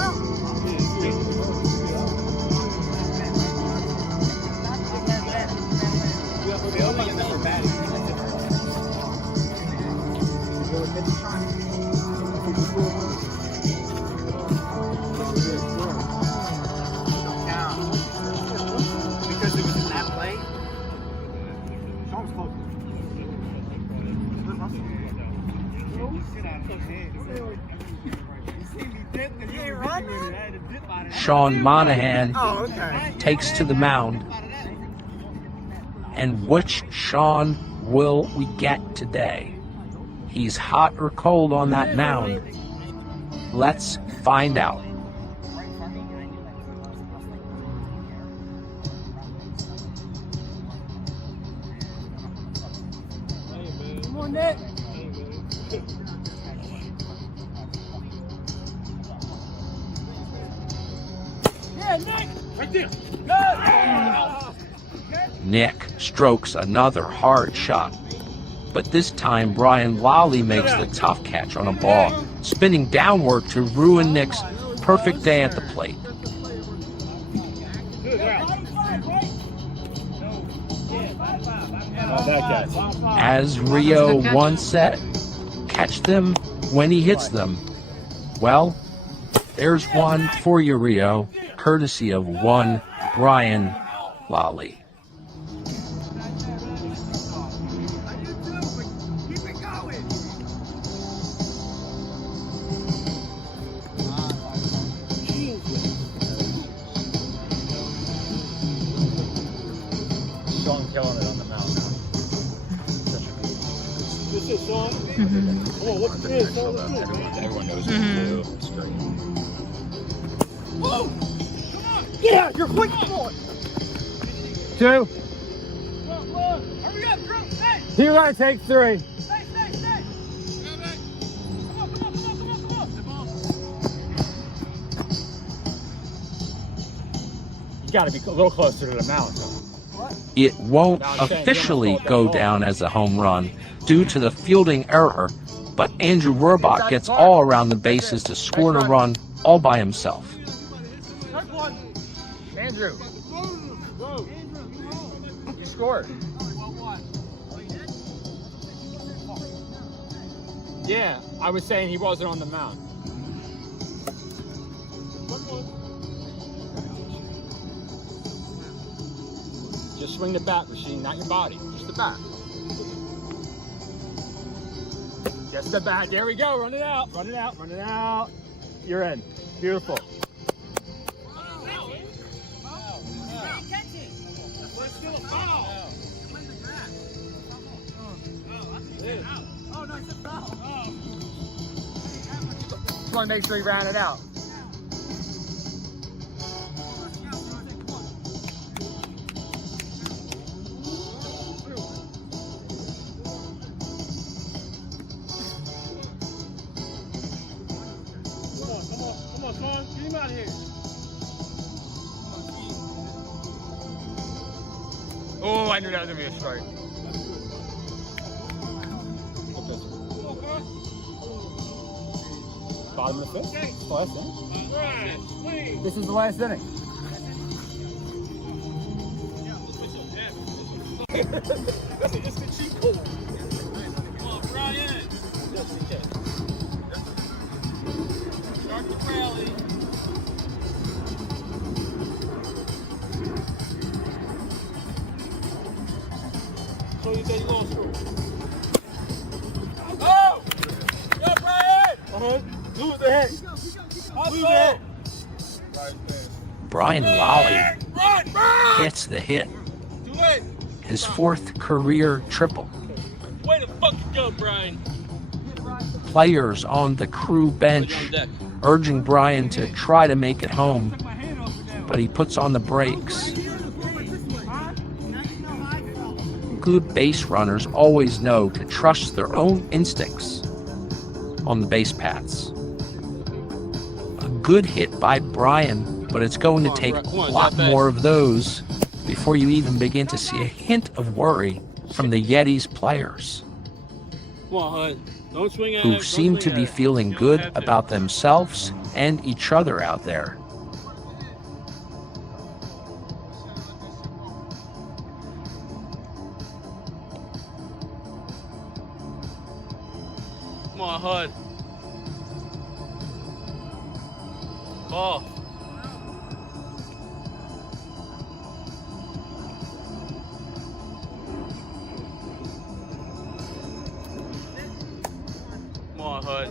Because it was in that play. Sean's close. Sean Monaghan takes to the mound. And which Sean will we get today? He's hot or cold on that mound? Let's find out. Come on, Nick. Yeah, Nick. Right there. Nick strokes another hard shot. But this time, Brian Lalli makes the tough catch on a ball, spinning downward to ruin Nick's perfect day at the plate. As Rio once said, catch them when he hits them. Well, there's one for you, Rio, courtesy of one Brian Lalli. Sean killing it on the mound now. This is Sean. Come on, what's this? Everyone knows it's great. Whoa! Get out! You're quick! Come on! 2. Hurry up, Drew! Stay! You're gonna take 3. Stay! Come on! You gotta be a little closer to the mound. It won't officially go down as a home run due to the fielding error, but Andrew Rohrbach gets all around the bases to score a run all by himself. Andrew, you scored. Yeah, I was saying he wasn't on the mound. Just swing the bat, Rasheen, not your body. Just the bat. Just the bat. There we go. Run it out. Run it out. Run it out. You're in. Beautiful. Just want to make sure you round it out. Come on, Sean. Get him out of here. Oh, I knew that was going to be a strike. Bottom of the fifth? Last inning? This is the last inning. It's the cheat code. Come on, Brian. Start the rally. So you say you lost score. Oh! Go, Brian! Lose the hit. Lose the hit. Brian Lalli hits the hit. His 4th career triple. Way to fucking go, Brian. Players on the Crew bench urging Brian to try to make it home, but he puts on the brakes. Good base runners always know to trust their own instincts on the base paths. A good hit by Brian, but it's going to take a lot more of those before you even begin to see a hint of worry from the Yeti's players, who seem to be feeling good about themselves and each other out there. Come on, Hood. Ball. Come on, Hood.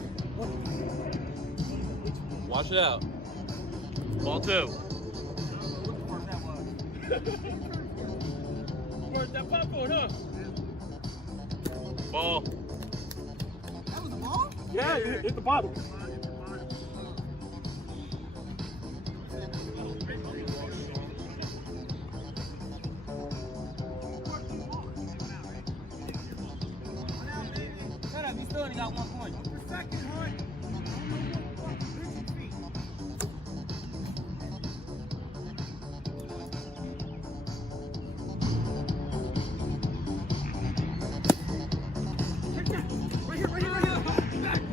Watch it out. Ball 2. Where's that popcorn, huh? Ball. That was a ball? Yeah, it hit the bottom. Shut up, you still only got 1 point. Second, Hood.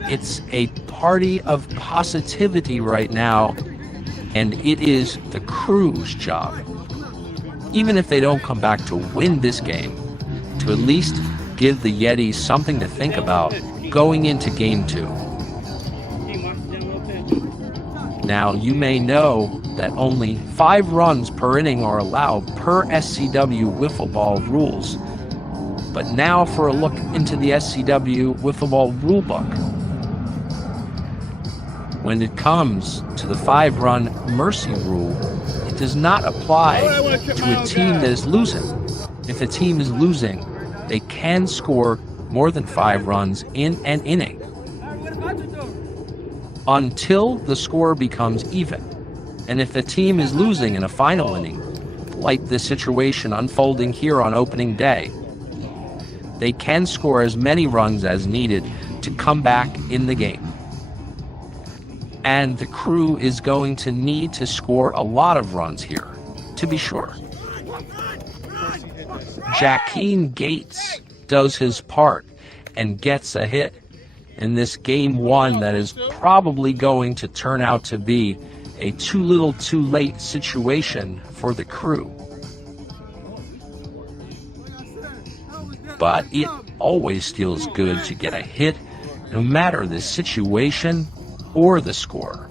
It's a party of positivity right now, and it is the Crew's job, even if they don't come back to win this game, to at least give the Yetis something to think about going into Game 2. Now, you may know that only 5 runs per inning are allowed per SCW wiffle ball rules, but now for a look into the SCW wiffle ball rulebook. When it comes to the 5-run mercy rule, it does not apply to a team that is losing. If a team is losing, they can score more than 5 runs in an inning until the score becomes even. And if the team is losing in a final inning, like the situation unfolding here on opening day, they can score as many runs as needed to come back in the game. And the Crew is going to need to score a lot of runs here, to be sure. Jakim Gates does his part and gets a hit in this Game 1 that is probably going to turn out to be a too little too late situation for the Crew. But it always feels good to get a hit, no matter the situation or the score.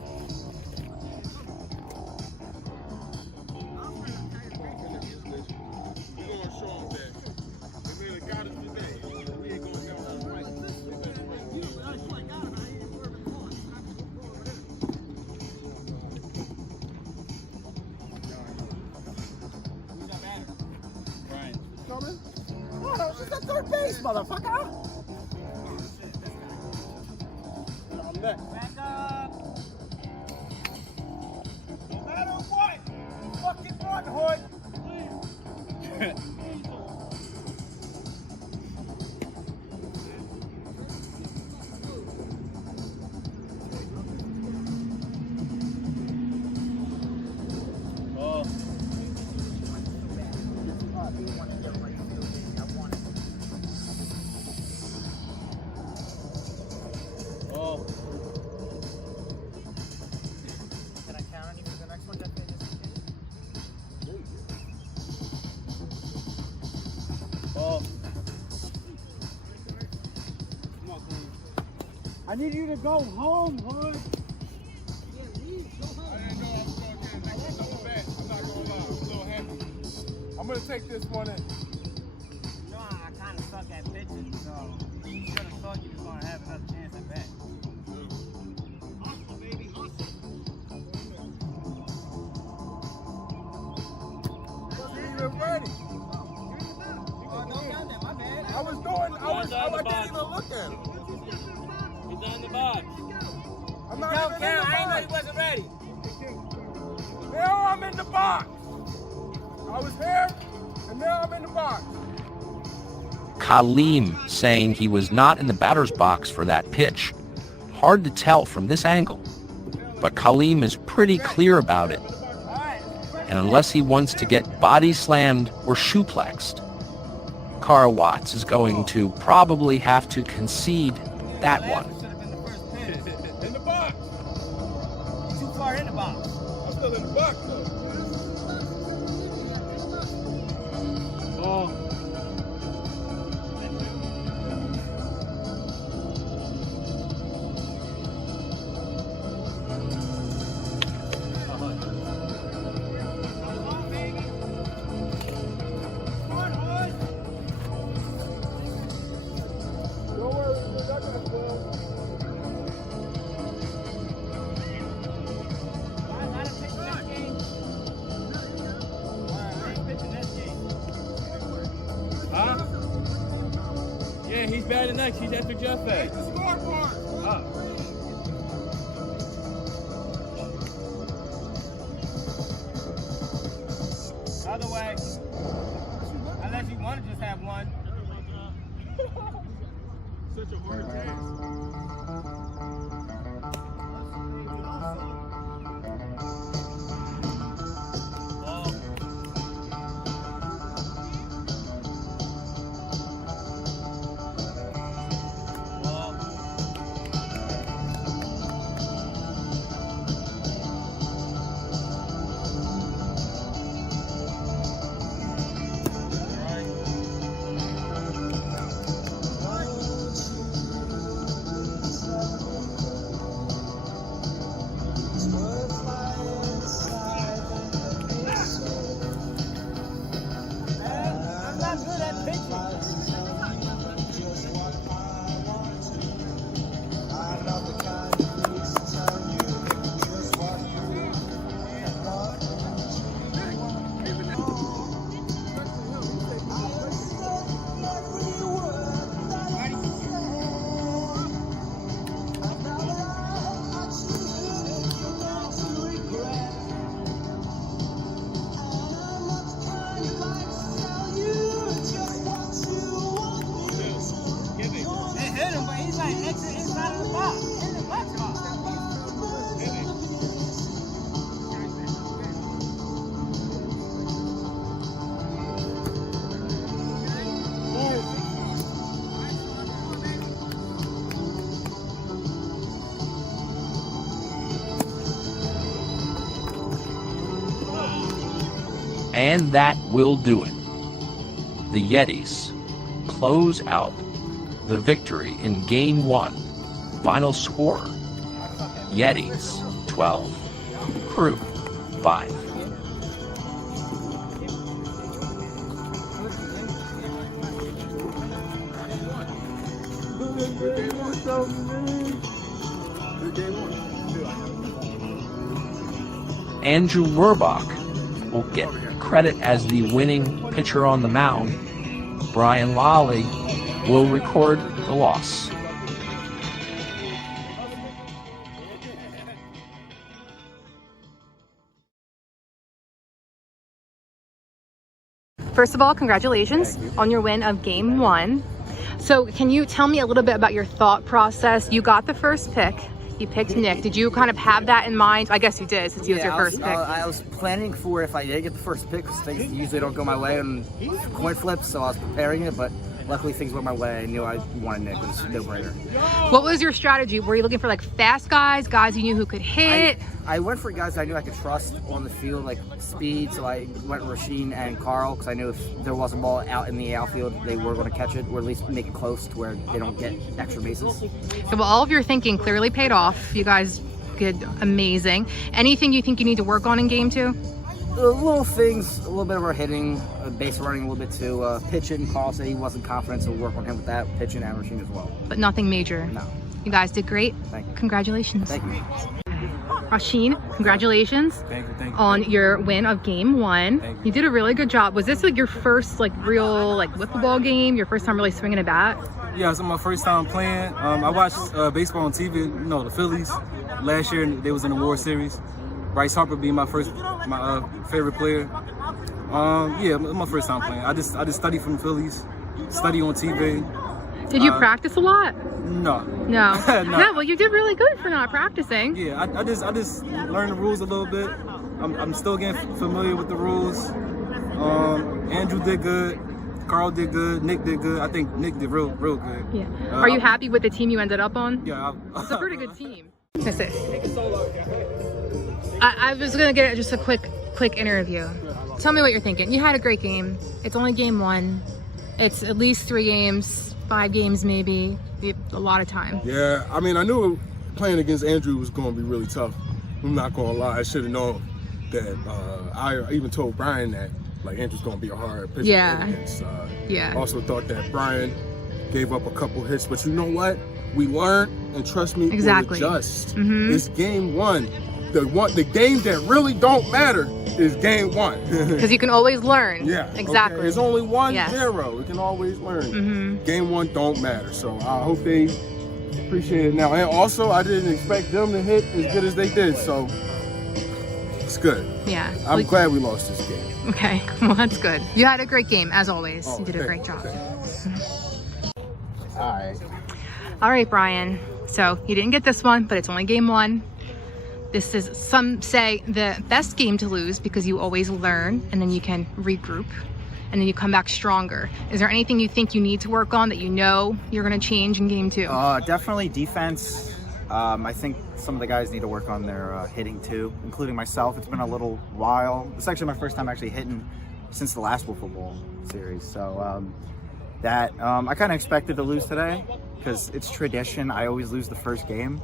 Oh, it's at third base, motherfucker. Back up. No matter what, fucking run, Hood. I need you to go home, Hood. Yeah, leave. Go home. I didn't know I was going to get an extra bet. I'm not going to lie. I'm a little happy. I'm going to take this one in. You know, I kind of suck at pitching, so you should have thought you was going to have another chance at bat. Hustle, baby, hustle. Wasn't even ready. Oh, no, down there, my bad. I didn't even look at him. He's on the box. I'm not even in the box. he wasn't ready. Now I'm in the box. I was here, and now I'm in the box. Kaleem saying he was not in the batter's box for that pitch. Hard to tell from this angle, but Kaleem is pretty clear about it. And unless he wants to get body slammed or shoeplexed, Carl Watts is going to probably have to concede that one. In the box. Too far in the box. I'm still in the box, though. Oh. Huh? Yeah, he's batting next. He's after Jeff Fay. The scoreboard. Other way. Unless you want to just have one. Such a hard game. And that will do it. The Yetis close out the victory in Game 1. Final score, Yetis 12, Crew 5. Andrew Rohrbach will get credit as the winning pitcher on the mound. Brian Lalli will record the loss. First of all, congratulations on your win of Game 1. So can you tell me a little bit about your thought process? You got the first pick. You picked Nick. Did you kind of have that in mind? I guess you did, since he was your first pick. I was planning for if I did get the first pick, because things usually don't go my way on coin flips, so I was preparing it, but luckily things went my way. I knew I wanted Nick. It was a no-brainer. What was your strategy? Were you looking for like fast guys you knew who could hit? I went for guys I knew I could trust on the field, like speed, so I went Rasheen and Carl, because I knew if there was a ball out in the outfield, they were going to catch it, or at least make it close to where they don't get extra bases. So, well, all of your thinking clearly paid off. You guys did amazing. Anything you think you need to work on in Game 2? Little things, a little bit of our hitting, base running a little bit too. Pitching, Carl said he wasn't confident, so we'll work on him with that. Pitching and Rasheen as well. But nothing major? No. You guys did great. Thank you. Congratulations. Thank you. Rasheen, congratulations Thank you. on your win of Game 1. You did a really good job. Was this like your first like real like wiffle ball game? Your first time really swinging a bat? Yeah, it's my first time playing. I watched baseball on TV. You know, the Phillies. Last year they was in the World Series. Bryce Harper being my favorite player. Yeah, it's my first time playing. I just study from the Phillies. Study on TV. Did you practice a lot? No. No. No, well, you did really good for not practicing. Yeah, I just learned the rules a little bit. I'm still getting familiar with the rules. Andrew did good. Carl did good. Nick did good. I think Nick did real good. Yeah. Are you happy with the team you ended up on? Yeah. It's a pretty good team. That's it. I was gonna get just a quick interview. Tell me what you're thinking. You had a great game. It's only game 1. It's at least 3 games, 5 games maybe. A lot of time. Yeah, I mean, I knew playing against Andrew was going to be really tough. I'm not going to lie. I should have known that. I even told Brian that, like, Andrew's going to be a hard pitcher. Yeah. Against. Yeah. Also thought that Brian gave up a couple hits, but you know what? We learned, and trust me, exactly. We'll adjust. It's game 1. The game that really don't matter is game 1. Because you can always learn. Yeah. Exactly. Okay. There's only 1-0. We can always learn. Game 1 don't matter. So I hope they appreciate it now. And also, I didn't expect them to hit as good as they did. So it's good. Yeah. I'm glad we lost this game. Okay. Well, that's good. You had a great game, as always. You did a great job. All right, Brian. So you didn't get this one, but it's only game 1. This is, some say, the best game to lose because you always learn and then you can regroup and then you come back stronger. Is there anything you think you need to work on that you know you're going to change in game 2? Definitely defense. I think some of the guys need to work on their hitting too, including myself. It's been a little while. It's actually my first time actually hitting since the last football series. So I kind of expected to lose today because it's tradition. I always lose the first game.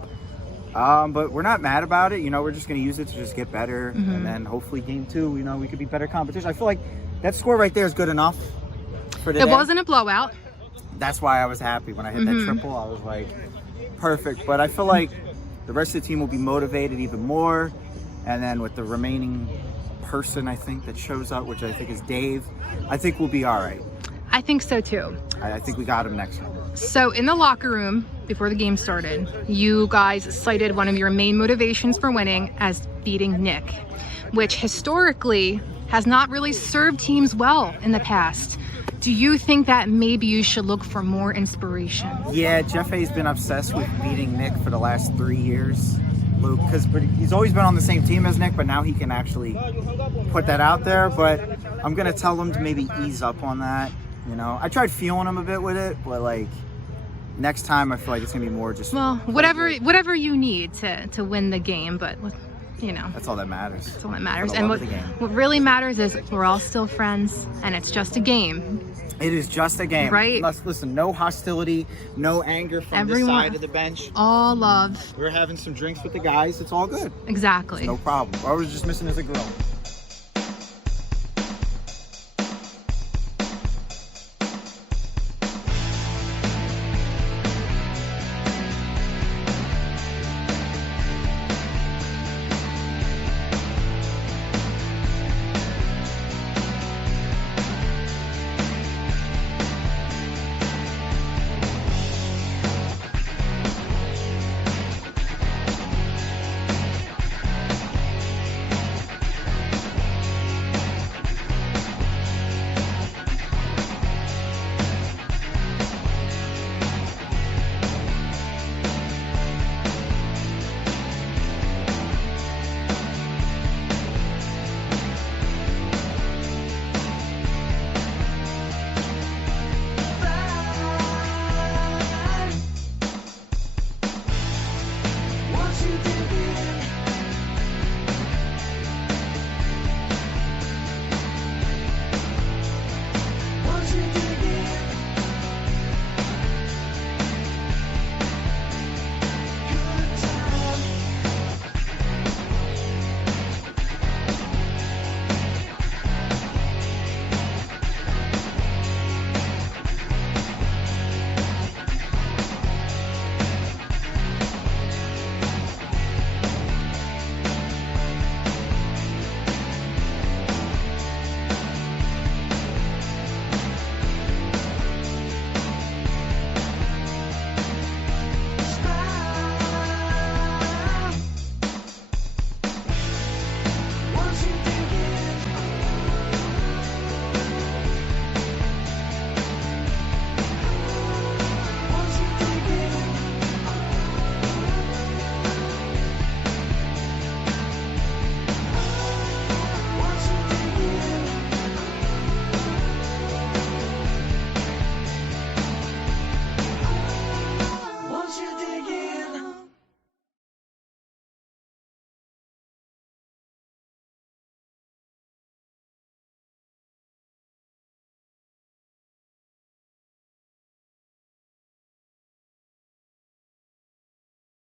But we're not mad about it. You know, we're just going to use it to just get better. And then hopefully game 2, you know, we could be better competition. I feel like that score right there is good enough for today. It wasn't a blowout. That's why I was happy when I hit that triple. I was like, perfect. But I feel like the rest of the team will be motivated even more. And then with the remaining person, I think, that shows up, which I think is Dave, I think we'll be all right. I think so too. I think we got him next time. So in the locker room, before the game started, you guys cited one of your main motivations for winning as beating Nick, which historically has not really served teams well in the past. Do you think that maybe you should look for more inspiration? Yeah, Jeff A's been obsessed with beating Nick for the last 3 years, Luke, because he's always been on the same team as Nick, but now he can actually put that out there. But I'm going to tell him to maybe ease up on that. You know, I tried feeling him a bit with it, but like next time I feel like it's gonna be more just whatever you need to win the game, but you know, that's all that matters. That's all that matters. And what really matters is we're all still friends and it's just a game. It is just a game. Right? Listen, no hostility, no anger from this side of the bench. All love. We're having some drinks with the guys. It's all good. Exactly. It's no problem. All I was just missing is a girl.